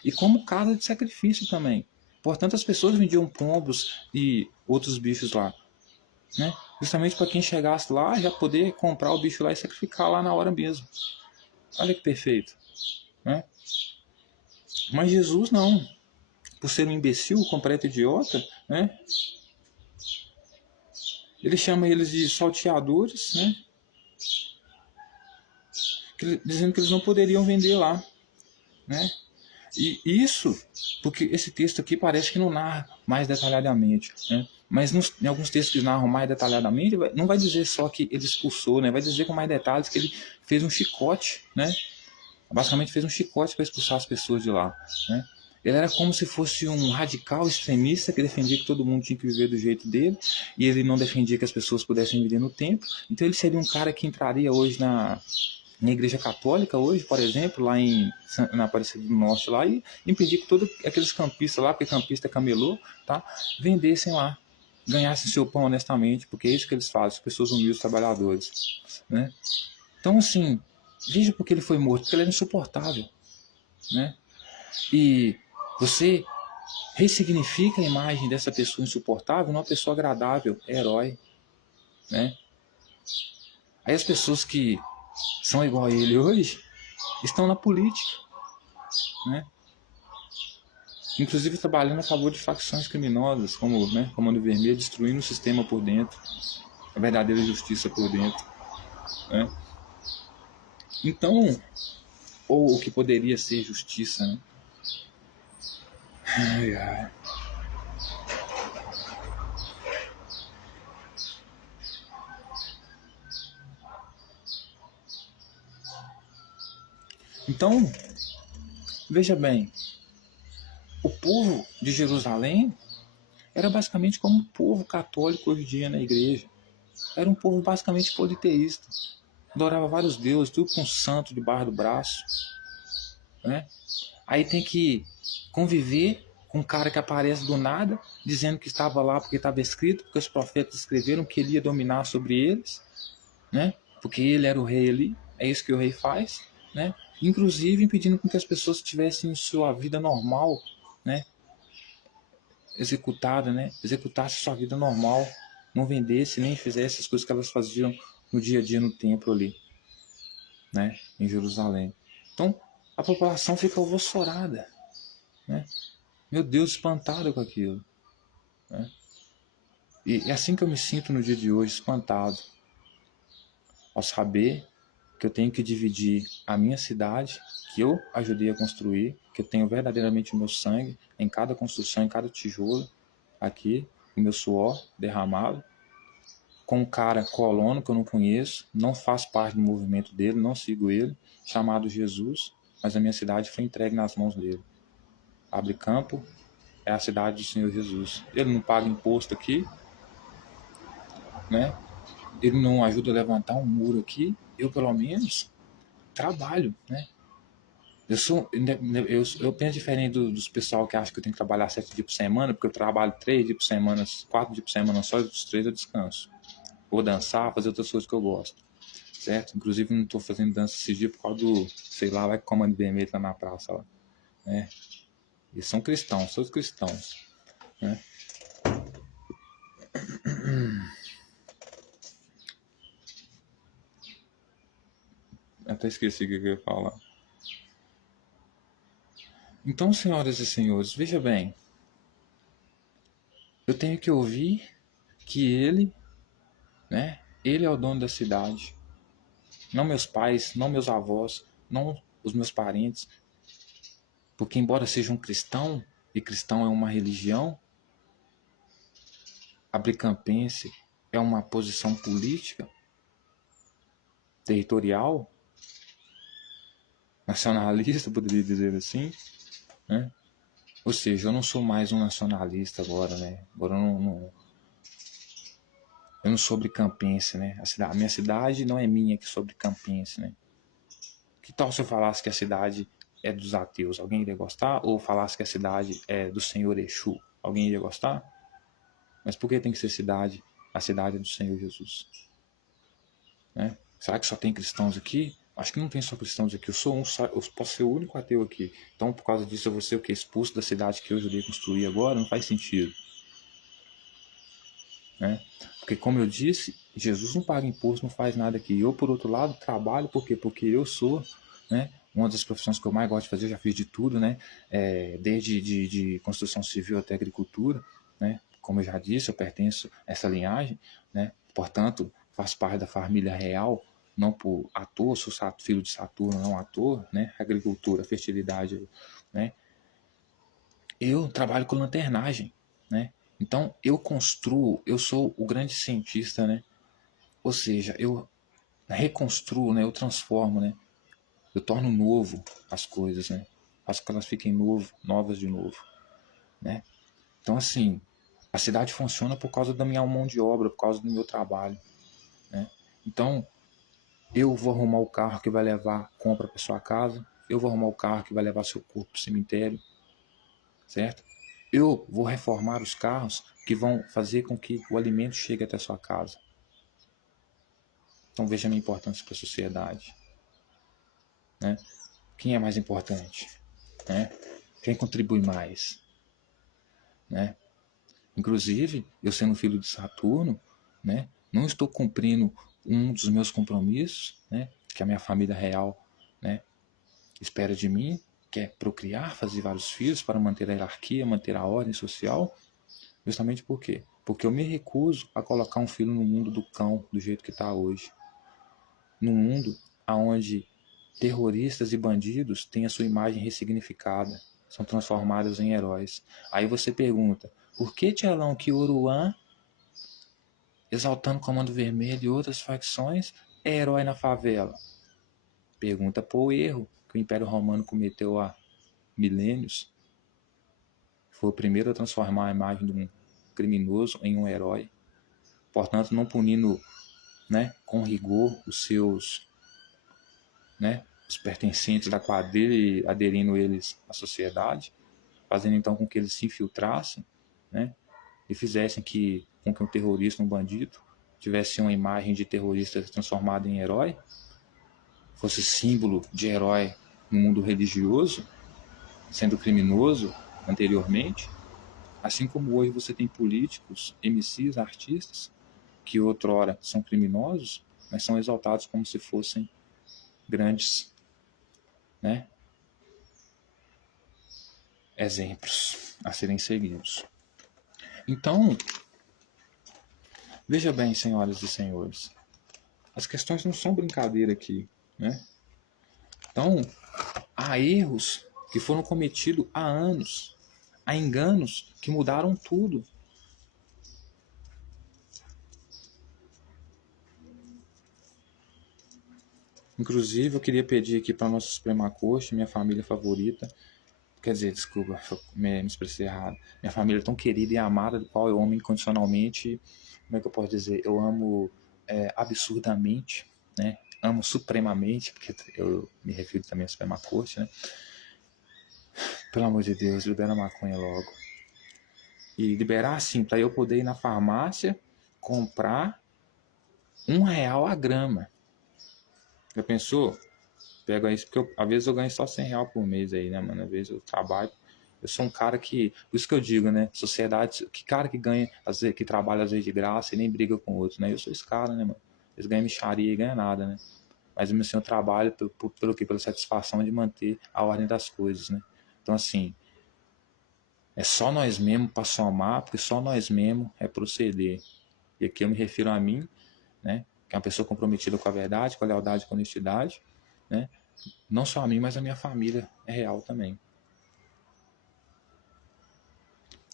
e como casa de sacrifício também. Portanto, as pessoas vendiam pombos e outros bichos lá, né? Justamente para quem chegasse lá já poder comprar o bicho lá e sacrificar lá na hora mesmo. Olha que perfeito, né? Mas Jesus não, por ser um imbecil, um completo idiota, né? Ele chama eles de salteadores, né? Dizendo que eles não poderiam vender lá, né? E isso, porque esse texto aqui parece que não narra mais detalhadamente, né? Mas em alguns textos que narram mais detalhadamente, não vai dizer só que ele expulsou, né? Vai dizer com mais detalhes que ele fez um chicote, né? Basicamente fez um chicote para expulsar as pessoas de lá, né? Ele era como se fosse um radical extremista que defendia que todo mundo tinha que viver do jeito dele e ele não defendia que as pessoas pudessem viver no templo. Então ele seria um cara que entraria hoje na Igreja Católica hoje, por exemplo, lá na Aparecida do Norte lá, e impedir que todos aqueles campistas lá, porque campista é camelô, tá, vendessem lá, ganhassem seu pão honestamente, porque é isso que eles fazem, pessoas humildes, trabalhadores, né? Então, assim, veja porque ele foi morto, porque ele era insuportável, né? E você ressignifica a imagem dessa pessoa insuportável numa pessoa agradável, herói, né? Aí as pessoas que são igual a ele hoje estão na política, né? Inclusive trabalhando a favor de facções criminosas, como, né, Comando Vermelho, destruindo o sistema por dentro, a verdadeira justiça por dentro, né? Então, ou o que poderia ser justiça, né? Ai, ai. Então, veja bem, o povo de Jerusalém era basicamente como o povo católico hoje em dia na igreja. Era um povo basicamente politeísta. Adorava vários deuses, tudo com santo debaixo do braço, né? Aí tem que conviver com um cara que aparece do nada, dizendo que estava lá porque estava escrito, porque os profetas escreveram que ele ia dominar sobre eles, né? Porque ele era o rei ali, é isso que o rei faz, né? Inclusive impedindo que as pessoas tivessem sua vida normal, né? Executada, né? Executasse sua vida normal, não vendesse nem fizesse as coisas que elas faziam no dia a dia no templo ali, né? Em Jerusalém. Então a população fica alvoroçada, né? Meu Deus, espantada com aquilo, né? E é assim que eu me sinto no dia de hoje, espantado, ao saber que eu tenho que dividir a minha cidade, que eu ajudei a construir, que eu tenho verdadeiramente o meu sangue em cada construção, em cada tijolo, aqui, o meu suor derramado, com um cara colono que eu não conheço, não faço parte do movimento dele, não sigo ele, chamado Jesus, mas a minha cidade foi entregue nas mãos dele. Abre Campo é a cidade do Senhor Jesus. Ele não paga imposto aqui, né? Ele não ajuda a levantar um muro aqui. Eu, pelo menos, trabalho, né? Eu penso diferente dos pessoal que acha que eu tenho que trabalhar 7 dias por semana, porque eu trabalho 3 dias por semana, 4 dias por semana, só os 3 eu descanso. Ou dançar, fazer outras coisas que eu gosto, certo? Inclusive não estou fazendo dança esse dia por causa do, sei lá, vai que Comando Vermelho lá na praça lá, né? Eles são cristãos, todos cristãos, né? Até esqueci o que eu ia falar. Então, senhoras e senhores, veja bem. Eu tenho que ouvir que ele, né? Ele é o dono da cidade. Não meus pais, não meus avós, não os meus parentes. Porque embora seja um cristão, e cristão é uma religião, abricampense é uma posição política, territorial, nacionalista, poderia dizer assim, né? Ou seja, eu não sou mais um nacionalista agora, né? Agora eu não sou abricampense, né? A minha cidade não é minha que sou abricampense, né? Que tal se eu falasse que a cidade é dos ateus? Alguém iria gostar? Ou falasse que a cidade é do Senhor Exu? Alguém iria gostar? Mas por que tem que ser cidade? A cidade é do Senhor Jesus. Né? Será que só tem cristãos aqui? Acho que não tem só cristãos aqui. Eu posso ser o único ateu aqui. Então, por causa disso, eu vou ser o quê? Expulso da cidade que eu ajudei a construir agora? Não faz sentido. Né? Porque, como eu disse, Jesus não paga imposto, não faz nada aqui. Eu, por outro lado, trabalho por quê? Porque eu sou, né, uma das profissões que eu mais gosto de fazer, eu já fiz de tudo, né? Desde de construção civil até agricultura, né? Como eu já disse, eu pertenço a essa linhagem, né? Portanto, faço parte da família real, não por ator, sou filho de Saturno, não ator, né? Agricultura, fertilidade, né? Eu trabalho com lanternagem, né? Então eu construo, eu sou o grande cientista, né? Ou seja, eu reconstruo, né? Eu transformo, né? Eu torno novo as coisas, né? Faço que elas fiquem novas de novo, né? Então assim, a cidade funciona por causa da minha mão de obra, por causa do meu trabalho, né? Então eu vou arrumar o carro que vai levar compra para sua casa, eu vou arrumar o carro que vai levar seu corpo para o cemitério, certo? Eu vou reformar os carros que vão fazer com que o alimento chegue até a sua casa. Então veja a minha importância para a sociedade. Né? Quem é mais importante? Né? Quem contribui mais? Né? Inclusive, eu sendo filho de Saturno, né, não estou cumprindo um dos meus compromissos, né, que a minha família real, né, espera de mim, que é procriar, fazer vários filhos para manter a hierarquia, manter a ordem social. Justamente por quê? Porque eu me recuso a colocar um filho no mundo do cão do jeito que está hoje. Num mundo onde terroristas e bandidos têm a sua imagem ressignificada, são transformados em heróis. Aí você pergunta, por que Tchelão que Oruan, exaltando o Comando Vermelho e outras facções, é herói na favela? Pergunta por erro que o Império Romano cometeu há milênios. Foi o primeiro a transformar a imagem de um criminoso em um herói, portanto não punindo, né, com rigor os seus, né, os pertencentes da quadrilha e aderindo eles à sociedade, fazendo então com que eles se infiltrassem, né, e fizessem com que um terrorista, um bandido, tivesse uma imagem de terrorista transformada em herói, fosse símbolo de herói no mundo religioso, sendo criminoso anteriormente. Assim como hoje você tem políticos, MCs, artistas, que outrora são criminosos, mas são exaltados como se fossem grandes, né, exemplos a serem seguidos. Então, veja bem, senhoras e senhores, as questões não são brincadeira aqui, né? Então, há erros que foram cometidos há anos, há enganos que mudaram tudo. Inclusive, eu queria pedir aqui para a nossa Suprema Corte, minha família favorita, quer dizer, desculpa, me expressei errado, minha família tão querida e amada, do qual eu amo incondicionalmente, como é que eu posso dizer, eu amo absurdamente, né? Amo supremamente, porque eu me refiro também à Suprema Corte, né? Pelo amor de Deus, libera a maconha logo. E liberar assim, para eu poder ir na farmácia comprar R$ 1 a grama. Já pensou? Pego isso, porque às vezes eu ganho só R$ 100 por mês aí, né, mano? Às vezes eu trabalho. Eu sou um cara que. Por isso que eu digo, né? Sociedade. Que cara que ganha, às vezes, que trabalha às vezes de graça e nem briga com outros, né? Eu sou esse cara, né, mano? Eles ganham mixaria e ganham nada, né? mas mesmo assim eu trabalho pelo quê? Pela satisfação de manter a ordem das coisas, né? Então, assim, é só nós mesmos para somar, porque só nós mesmos é proceder. E aqui eu me refiro a mim, né? Que é uma pessoa comprometida com a verdade, com a lealdade, com a honestidade, né? Não só a mim, mas a minha família é real também.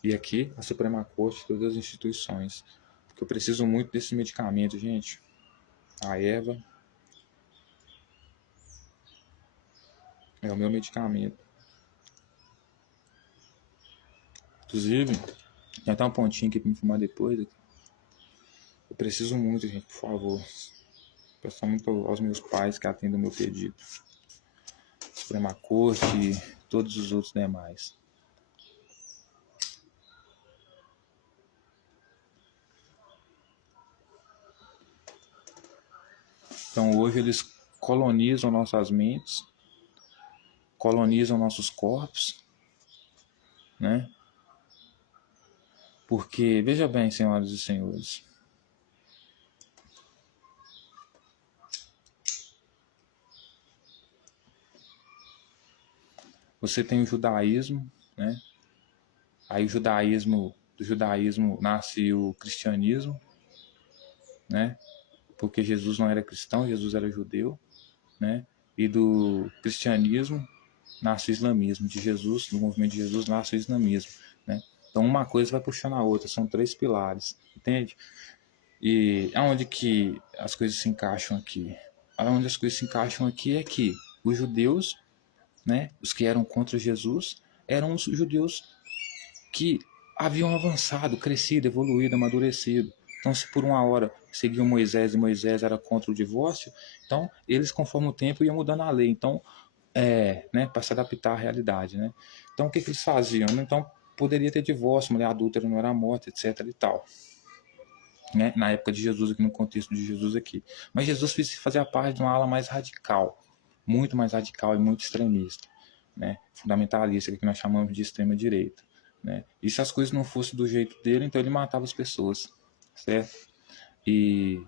E aqui a Suprema Corte, todas as instituições. Porque eu preciso muito desse medicamento, gente. A erva é o meu medicamento. Inclusive, tem até um pontinho aqui para me fumar depois. Eu preciso muito, gente, por favor. Peço muito aos meus pais que atendam o meu pedido. Suprema Corte e todos os outros demais. Então hoje eles colonizam nossas mentes, colonizam nossos corpos, né? Porque, veja bem, senhoras e senhores, você tem o judaísmo, né? Aí do judaísmo nasce o cristianismo, né? Porque Jesus não era cristão, Jesus era judeu, né? E do cristianismo nasce o islamismo, de Jesus, do movimento de Jesus nasce o islamismo, né? Então uma coisa vai puxando a outra, são 3 pilares, entende? E aonde que as coisas se encaixam aqui? Aonde as coisas se encaixam aqui é que os judeus, né, os que eram contra Jesus, eram os judeus que haviam avançado, crescido, evoluído, amadurecido. Então, se por uma hora seguiam Moisés e Moisés era contra o divórcio, então eles, conforme o tempo, iam mudando a lei. Então, né, para se adaptar à realidade, né? Então, o que eles faziam? Então, poderia ter divórcio, mulher adúltera não era morta, etc. e tal. Né? Na época de Jesus, aqui no contexto de Jesus aqui. Mas Jesus fazia parte de uma ala mais radical, muito mais radical e muito extremista, né? Fundamentalista, que nós chamamos de extrema direita, né? E se as coisas não fossem do jeito dele, então ele matava as pessoas, certo? E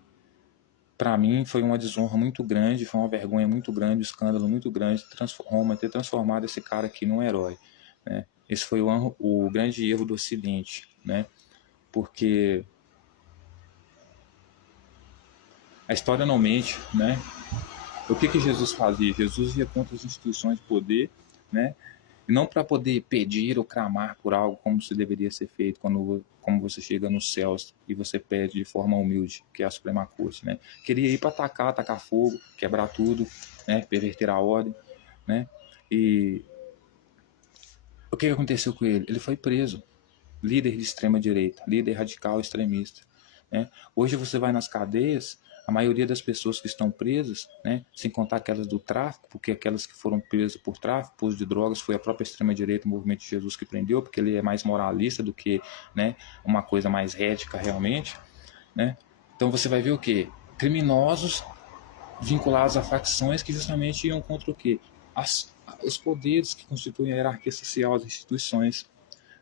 para mim foi uma desonra muito grande, foi uma vergonha muito grande, um escândalo muito grande Roma ter transformado esse cara aqui num herói, né? Esse foi o grande erro do Ocidente, né? Porque a história não mente, né? O que Jesus fazia? Jesus ia contra as instituições de poder, né? E não para poder pedir ou clamar por algo como se deveria ser feito como você chega nos céus e você pede de forma humilde, que é a Suprema Corte, né? Queria ir para atacar fogo, quebrar tudo, né? Perverter a ordem, né? E o que aconteceu com ele? Ele foi preso, líder de extrema direita, líder radical extremista, né? Hoje você vai nas cadeias, a maioria das pessoas que estão presas, né, sem contar aquelas do tráfico, porque aquelas que foram presas por tráfico, por uso de drogas, foi a própria extrema-direita, o movimento de Jesus que prendeu, porque ele é mais moralista do que, né, uma coisa mais ética realmente, né? Então você vai ver o quê? Criminosos vinculados a facções que justamente iam contra o quê? Os poderes que constituem a hierarquia social das instituições,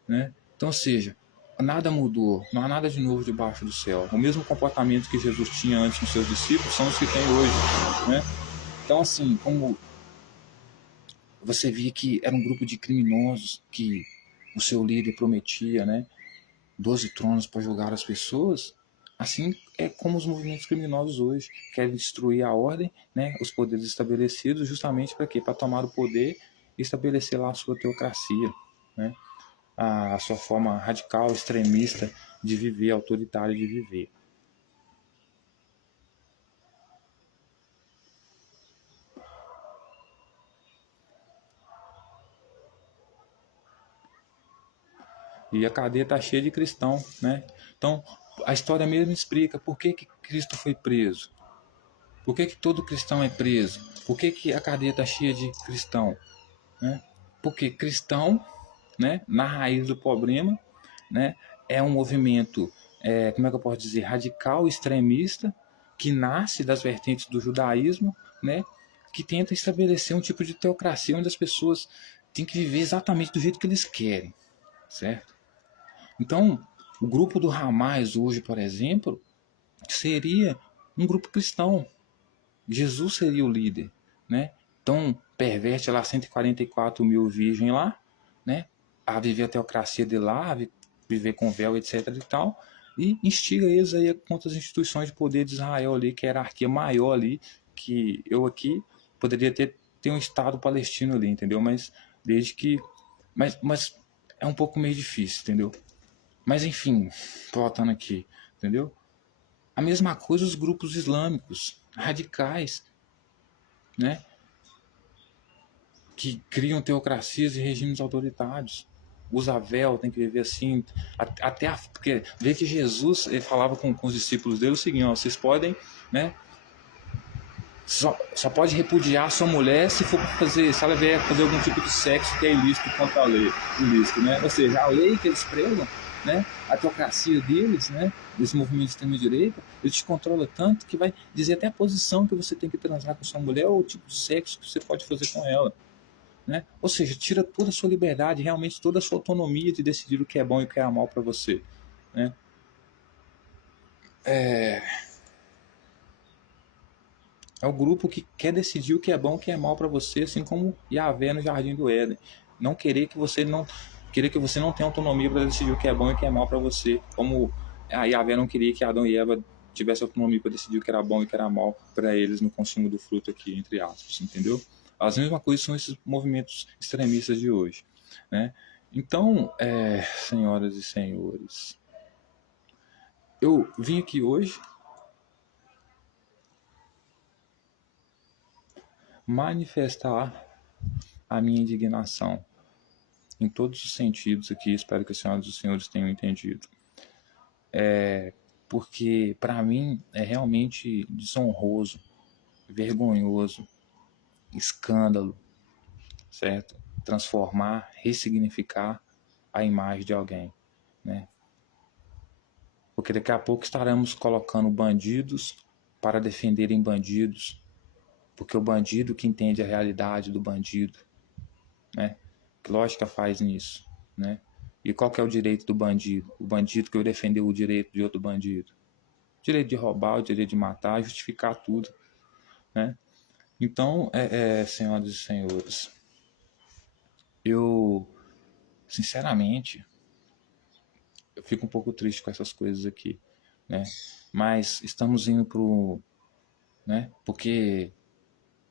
né? Então, ou seja, nada mudou, não há nada de novo debaixo do céu. O mesmo comportamento que Jesus tinha antes com seus discípulos são os que tem hoje, né? Então, assim, como você via que era um grupo de criminosos que o seu líder prometia, né, 12 tronos para julgar as pessoas, assim é como os movimentos criminosos hoje querem destruir a ordem, né, os poderes estabelecidos, justamente para quê? Para tomar o poder e estabelecer lá a sua teocracia, né? A sua forma radical, extremista de viver, autoritária de viver. E a cadeia está cheia de cristão, né? Então, a história mesmo explica por que Cristo foi preso. Por que todo cristão é preso? Por que a cadeia está cheia de cristão? Né? Porque cristão, né, na raiz do problema, né, é um movimento, como é que eu posso dizer, radical, extremista, que nasce das vertentes do judaísmo, né, que tenta estabelecer um tipo de teocracia onde as pessoas têm que viver exatamente do jeito que eles querem, certo? Então, o grupo do Hamas hoje, por exemplo, seria um grupo cristão, Jesus seria o líder, né? Então, perverte lá 144 mil virgens lá, né? A viver a teocracia de lá, a viver com véu, etc e tal, e instiga eles aí contra as instituições de poder de Israel ali, que é a hierarquia maior ali, que eu aqui poderia ter um Estado palestino ali, entendeu? Mas desde que... Mas é um pouco meio difícil, entendeu? Mas enfim, voltando aqui, entendeu? A mesma coisa os grupos islâmicos radicais, né? Que criam teocracias e regimes autoritários. Usa véu, tem que viver assim. Porque vê que Jesus ele falava com os discípulos dele o seguinte: ó, vocês podem, né? Só pode repudiar sua mulher se for fazer, se ela vier fazer algum tipo de sexo que é ilícito contra a lei, ilícito, né? Ou seja, a lei que eles pregam, né? A teocracia deles, né? Desse movimento de extrema direita, ele te controla tanto que vai dizer até a posição que você tem que transar com sua mulher ou o tipo de sexo que você pode fazer com ela, né? Ou seja, tira toda a sua liberdade, realmente toda a sua autonomia de decidir o que é bom e o que é mal para você, né? É o grupo que quer decidir o que é bom e o que é mal para você, assim como Yahvé no Jardim do Éden. Não querer que você não tenha autonomia para decidir o que é bom e o que é mal para você, como a Yahvé não queria que Adão e Eva tivessem autonomia para decidir o que era bom e o que era mal para eles no consumo do fruto aqui, entre aspas, entendeu? As mesmas coisas são esses movimentos extremistas de hoje, né? Então, senhoras e senhores, eu vim aqui hoje manifestar a minha indignação em todos os sentidos aqui, espero que as senhoras e os senhores tenham entendido. Porque para mim é realmente desonroso, vergonhoso, escândalo, certo? Transformar, ressignificar a imagem de alguém, né? Porque daqui a pouco estaremos colocando bandidos para defenderem bandidos, porque o bandido que entende a realidade do bandido, né? Que lógica faz nisso, né? E qual que é o direito do bandido? O bandido que eu defendeu o direito de outro bandido. O direito de roubar, o direito de matar, justificar tudo, né? Então, senhoras e senhores, eu, sinceramente, eu fico um pouco triste com essas coisas aqui, né? Mas estamos indo pro, né? Porque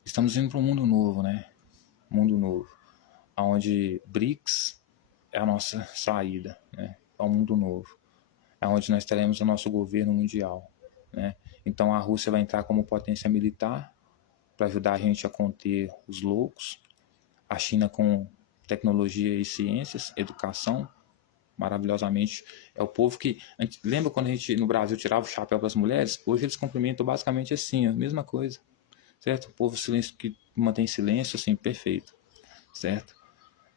estamos indo para um mundo novo, né? Mundo novo, onde BRICS é a nossa saída, né? É um mundo novo, onde nós teremos o nosso governo mundial, né? Então a Rússia vai entrar como potência militar para ajudar a gente a conter os loucos, a China com tecnologia e ciências, educação, maravilhosamente. É o povo que... lembra quando a gente no Brasil tirava o chapéu para as mulheres? Hoje eles cumprimentam basicamente assim, a mesma coisa, certo? O povo silêncio, que mantém silêncio, assim, perfeito, certo?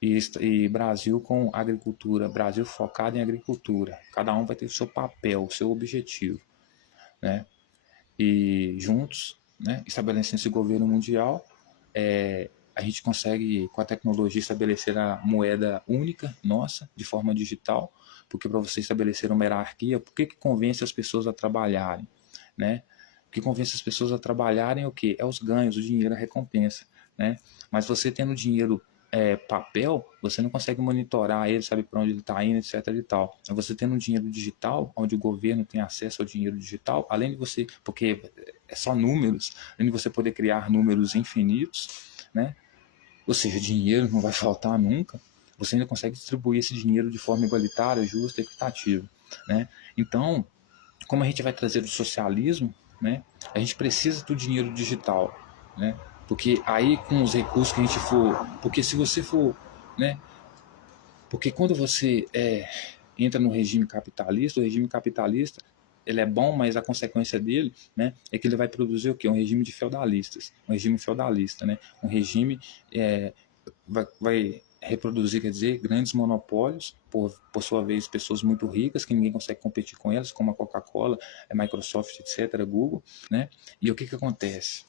E Brasil com agricultura, Brasil focado em agricultura. Cada um vai ter o seu papel, o seu objetivo, né? E juntos, né, estabelecendo esse governo mundial, a gente consegue, com a tecnologia, estabelecer a moeda única nossa, de forma digital, porque para você estabelecer uma hierarquia, por que convence as pessoas a trabalharem, né? O que convence as pessoas a trabalharem é o quê? É os ganhos, o dinheiro, a recompensa, né? Mas você tendo dinheiro papel, você não consegue monitorar ele, sabe para onde ele está indo, etc e tal. Você tendo um dinheiro digital, onde o governo tem acesso ao dinheiro digital, além de você, porque é só números, além de você poder criar números infinitos, né? Ou seja, dinheiro não vai faltar nunca, você ainda consegue distribuir esse dinheiro de forma igualitária, justa e equitativa, né? Então, como a gente vai trazer o socialismo, né? A gente precisa do dinheiro digital, né? Porque aí com os recursos que a gente for, porque se você for, né? Porque quando você entra no regime capitalista, o regime capitalista ele é bom, mas a consequência dele, né, é que ele vai produzir o quê? Um regime de feudalistas, um regime feudalista, né? Um regime vai reproduzir, quer dizer, grandes monopólios, por sua vez, pessoas muito ricas que ninguém consegue competir com elas, como a Coca-Cola, a Microsoft, etc., a Google, né? E o que acontece?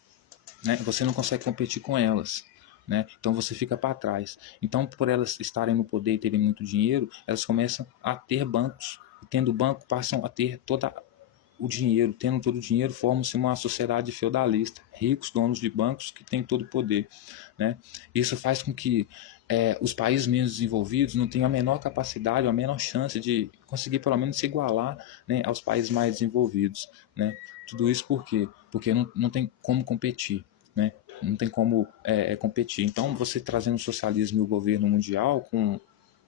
Né? Você não consegue competir com elas. Né? Então você fica para trás. Então, por elas estarem no poder e terem muito dinheiro, elas começam a ter bancos. E tendo banco, passam a ter toda o dinheiro, tendo todo o dinheiro, forma-se uma sociedade feudalista, ricos, donos de bancos que têm todo o poder, né? Isso faz com que os países menos desenvolvidos não tenham a menor capacidade, a menor chance de conseguir pelo menos se igualar, né, aos países mais desenvolvidos, né? Tudo isso por quê? Porque não tem como competir, né? Não tem como competir. Então, você trazendo o socialismo e o governo mundial com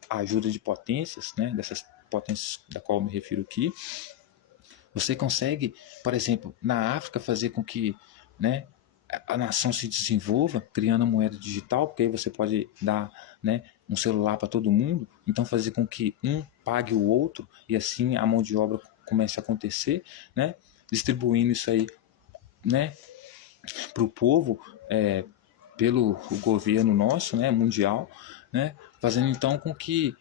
a ajuda de potências, né, dessas potências da qual eu me refiro aqui, você consegue, por exemplo, na África fazer com que, né, a nação se desenvolva criando a moeda digital, porque aí você pode dar, né, um celular para todo mundo, então fazer com que um pague o outro e assim a mão de obra comece a acontecer, né, distribuindo isso aí, né, para o povo, pelo o governo nosso, né, mundial, né, fazendo então com que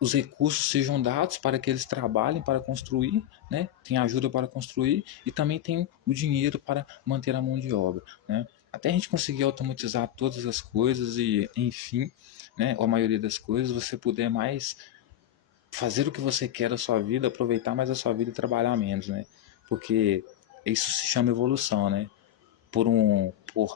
os recursos sejam dados para que eles trabalhem para construir, né? Tem ajuda para construir e também tem o dinheiro para manter a mão de obra, né? Até a gente conseguir automatizar todas as coisas e, enfim, né, ou a maioria das coisas, você puder mais fazer o que você quer da sua vida, aproveitar mais a sua vida e trabalhar menos, né? Porque isso se chama evolução, né? Por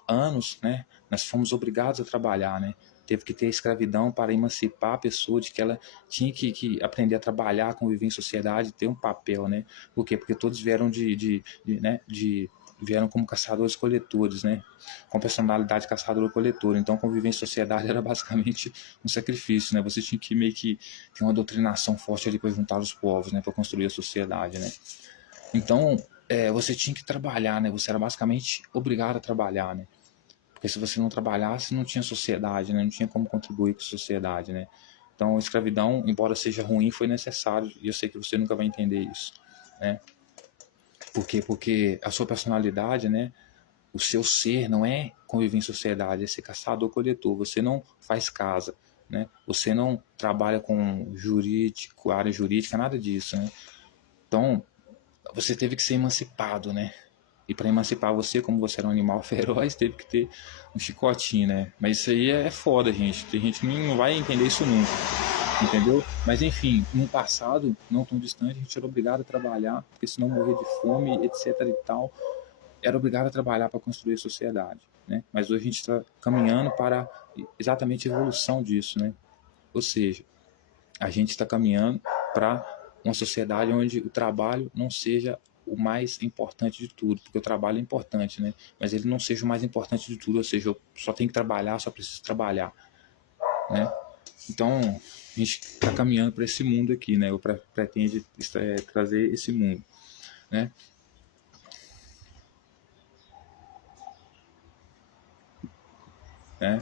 anos, né, nós fomos obrigados a trabalhar, né? Teve que ter escravidão para emancipar a pessoa de que ela tinha que aprender a trabalhar, conviver em sociedade, ter um papel, né? Por quê? Porque todos vieram vieram como caçadores-coletores, né? Com personalidade caçador-coletor. Então, conviver em sociedade era basicamente um sacrifício, né? Você tinha que meio que ter uma doutrinação forte ali para juntar os povos, né? Para construir a sociedade, né? Então, você tinha que trabalhar, né? Você era basicamente obrigado a trabalhar, né? Porque se você não trabalhasse, não tinha sociedade, né? Não tinha como contribuir com a sociedade, né? Então, a escravidão, embora seja ruim, foi necessário. E eu sei que você nunca vai entender isso, né? Por quê? Porque a sua personalidade, né? O seu ser não é conviver em sociedade, é ser caçador-coletor. Você não faz casa, né? Você não trabalha com jurídico, área jurídica, nada disso, né? Então, você teve que ser emancipado, né? E para emancipar você, como você era um animal feroz, teve que ter um chicotinho, né? Mas isso aí é foda, gente. Tem gente que não vai entender isso nunca, entendeu? Mas enfim, no passado, não tão distante, a gente era obrigado a trabalhar, porque senão morrer de fome, etc e tal. Era obrigado a trabalhar para construir a sociedade, né? Mas hoje a gente está caminhando para exatamente a evolução disso, né? Ou seja, a gente está caminhando para uma sociedade onde o trabalho não seja o mais importante de tudo, porque o trabalho é importante, né? Mas ele não seja o mais importante de tudo, ou seja, eu só tenho que trabalhar, só preciso trabalhar, né? Então, a gente está caminhando para esse mundo aqui, né? Eu pretendo trazer esse mundo, né? né?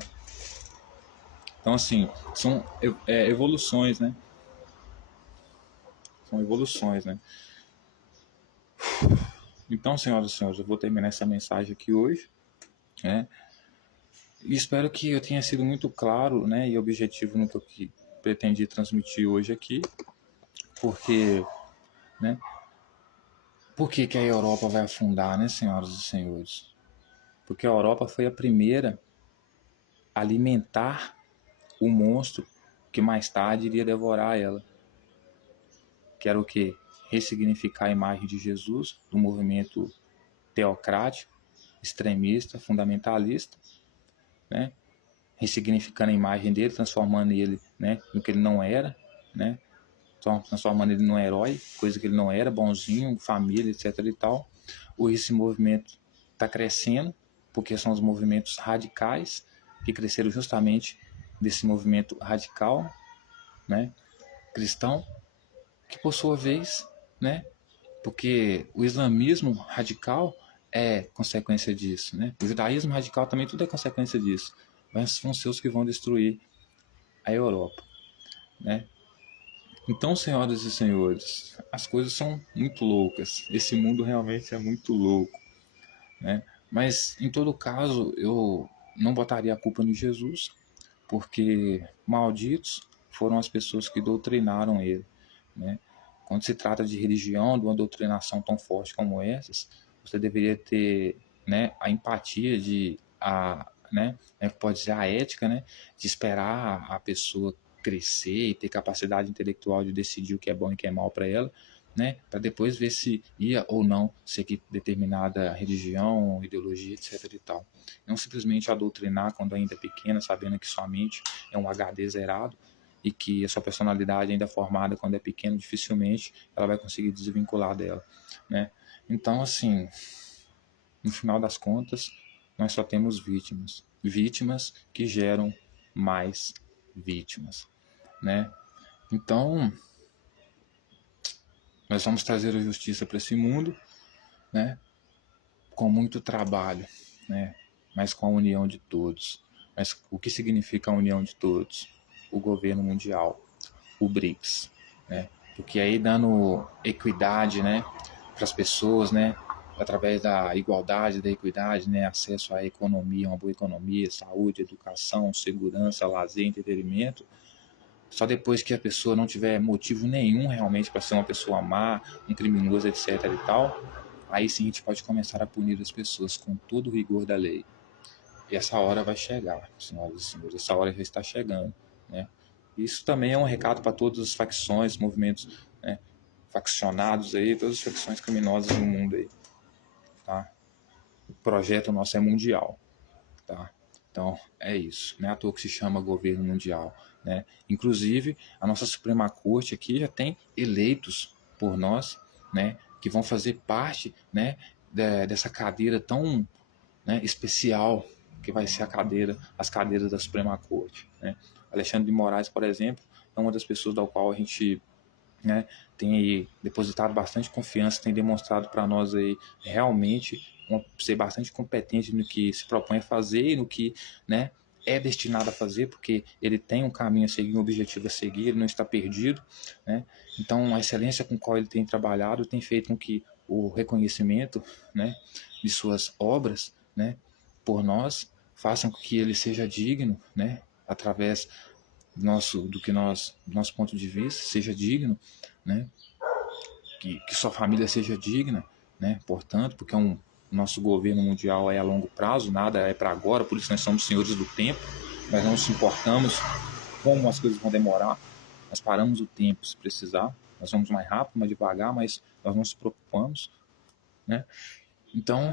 Então, assim, são evoluções, né? São evoluções, né? Então, senhoras e senhores, eu vou terminar essa mensagem aqui hoje, né? E espero que eu tenha sido muito claro, né, e objetivo no que eu pretendi transmitir hoje aqui, porque, né, por que que a Europa vai afundar, né, senhoras e senhores? Porque a Europa foi a primeira a alimentar o monstro que mais tarde iria devorar ela, que era o quê? Ressignificar a imagem de Jesus, do movimento teocrático, extremista, fundamentalista, né? Ressignificando a imagem dele, transformando ele, né, no que ele não era, né? Transformando ele num herói, coisa que ele não era, bonzinho, família, etc e tal. Hoje esse movimento está crescendo, porque são os movimentos radicais que cresceram justamente desse movimento radical, né, cristão, que por sua vez, né, porque o islamismo radical é consequência disso, né? O judaísmo radical também tudo é consequência disso. Mas são os que vão destruir a Europa, né? Então, senhoras e senhores, as coisas são muito loucas. Esse mundo realmente é muito louco, né? Mas, em todo caso, eu não botaria a culpa no Jesus, porque malditos foram as pessoas que doutrinaram ele, né? Quando se trata de religião, de uma doutrinação tão forte como essas, você deveria ter, né, a empatia pode dizer, a ética, né, de esperar a pessoa crescer e ter capacidade intelectual de decidir o que é bom e o que é mal para ela, né, para depois ver se ia ou não seguir determinada religião, ideologia, etc. e tal. Não simplesmente adoutrinar quando ainda é pequena, sabendo que sua mente é um HD zerado e que a sua personalidade ainda é formada quando é pequena, dificilmente ela vai conseguir desvincular dela, né? Então, assim, no final das contas, nós só temos vítimas, vítimas que geram mais vítimas, né? Então, nós vamos trazer a justiça para esse mundo, né? Com muito trabalho, né? Mas com a união de todos. Mas o que significa a união de todos? O governo mundial, o BRICS, né? Porque aí dando equidade, né, para as pessoas, né, através da igualdade, da equidade, né, acesso à economia, uma boa economia, saúde, educação, segurança, lazer, entretenimento. Só depois que a pessoa não tiver motivo nenhum realmente para ser uma pessoa má, um criminoso, etc. e tal, aí sim a gente pode começar a punir as pessoas com todo o rigor da lei. E essa hora vai chegar, senhoras e senhores, essa hora já está chegando, né? Isso também é um recado para todas as facções, movimentos, né, faccionados aí, todas as facções criminosas no mundo aí, tá? O projeto nosso é mundial, tá? Então, é isso. Não é à toa que se chama governo mundial, né? Inclusive, a nossa Suprema Corte aqui já tem eleitos por nós, né, que vão fazer parte, né, dessa cadeira tão, né, especial que vai ser as cadeiras da Suprema Corte, né? Alexandre de Moraes, por exemplo, é uma das pessoas da qual a gente, né, tem aí depositado bastante confiança, tem demonstrado para nós aí realmente ser bastante competente no que se propõe a fazer e no que, né, é destinado a fazer, porque ele tem um caminho a seguir, um objetivo a seguir, ele não está perdido, né? Então, a excelência com qual ele tem trabalhado tem feito com que o reconhecimento, né, de suas obras, né, por nós, façam com que ele seja digno, né, através do nosso ponto de vista, seja digno, né? Que sua família seja digna, né? Portanto, porque nosso governo mundial é a longo prazo, nada é para agora, por isso nós somos senhores do tempo, nós não nos importamos como as coisas vão demorar, nós paramos o tempo se precisar, nós vamos mais rápido, mais devagar, mas nós não nos preocupamos, né? Então,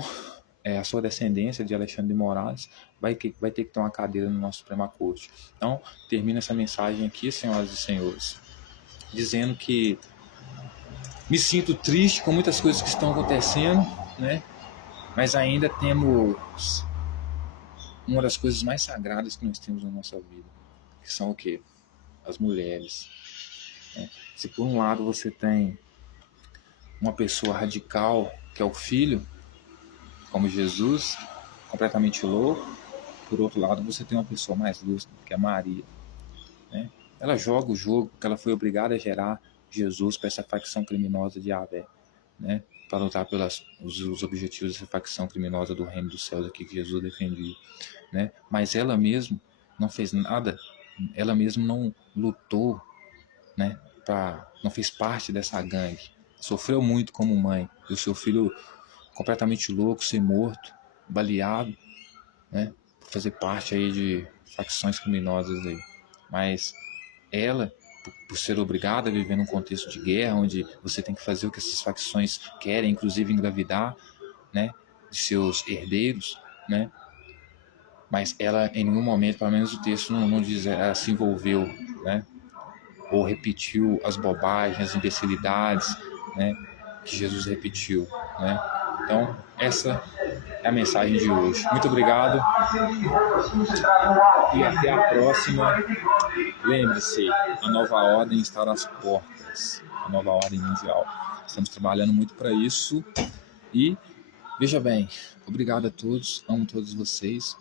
a sua descendência de Alexandre de Moraes vai ter que ter uma cadeira no nosso Suprema Corte. Então, termino essa mensagem aqui, senhoras e senhores, dizendo que me sinto triste com muitas coisas que estão acontecendo, né? Mas ainda temos uma das coisas mais sagradas que nós temos na nossa vida, que são o quê? As mulheres, né? Se por um lado você tem uma pessoa radical, que é o filho, como Jesus, completamente louco, por outro lado você tem uma pessoa mais lúcida, que é Maria, né? Ela joga o jogo porque ela foi obrigada a gerar Jesus para essa facção criminosa de Abé, né? Para lutar pelos os objetivos dessa facção criminosa do reino dos céus aqui que Jesus defendia, né? Mas ela mesma não fez nada, ela mesma não lutou, né? Não fez parte dessa gangue, sofreu muito como mãe, e o seu filho completamente louco, ser morto, baleado, né? Por fazer parte aí de facções criminosas aí. Mas ela, por ser obrigada a viver num contexto de guerra, onde você tem que fazer o que essas facções querem, inclusive engravidar, né, de seus herdeiros, né? Mas ela, em nenhum momento, pelo menos o texto não diz, ela se envolveu, né? Ou repetiu as bobagens, as imbecilidades, né? Que Jesus repetiu, né? Então, essa é a mensagem de hoje. Muito obrigado e até a próxima. Lembre-se, a nova ordem está nas portas, a nova ordem mundial. Estamos trabalhando muito para isso e veja bem, obrigado a todos, amo todos vocês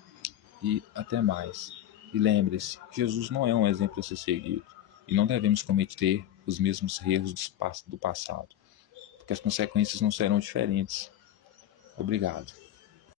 e até mais. E lembre-se, Jesus não é um exemplo a ser seguido e não devemos cometer os mesmos erros do passado, porque as consequências não serão diferentes. Obrigado.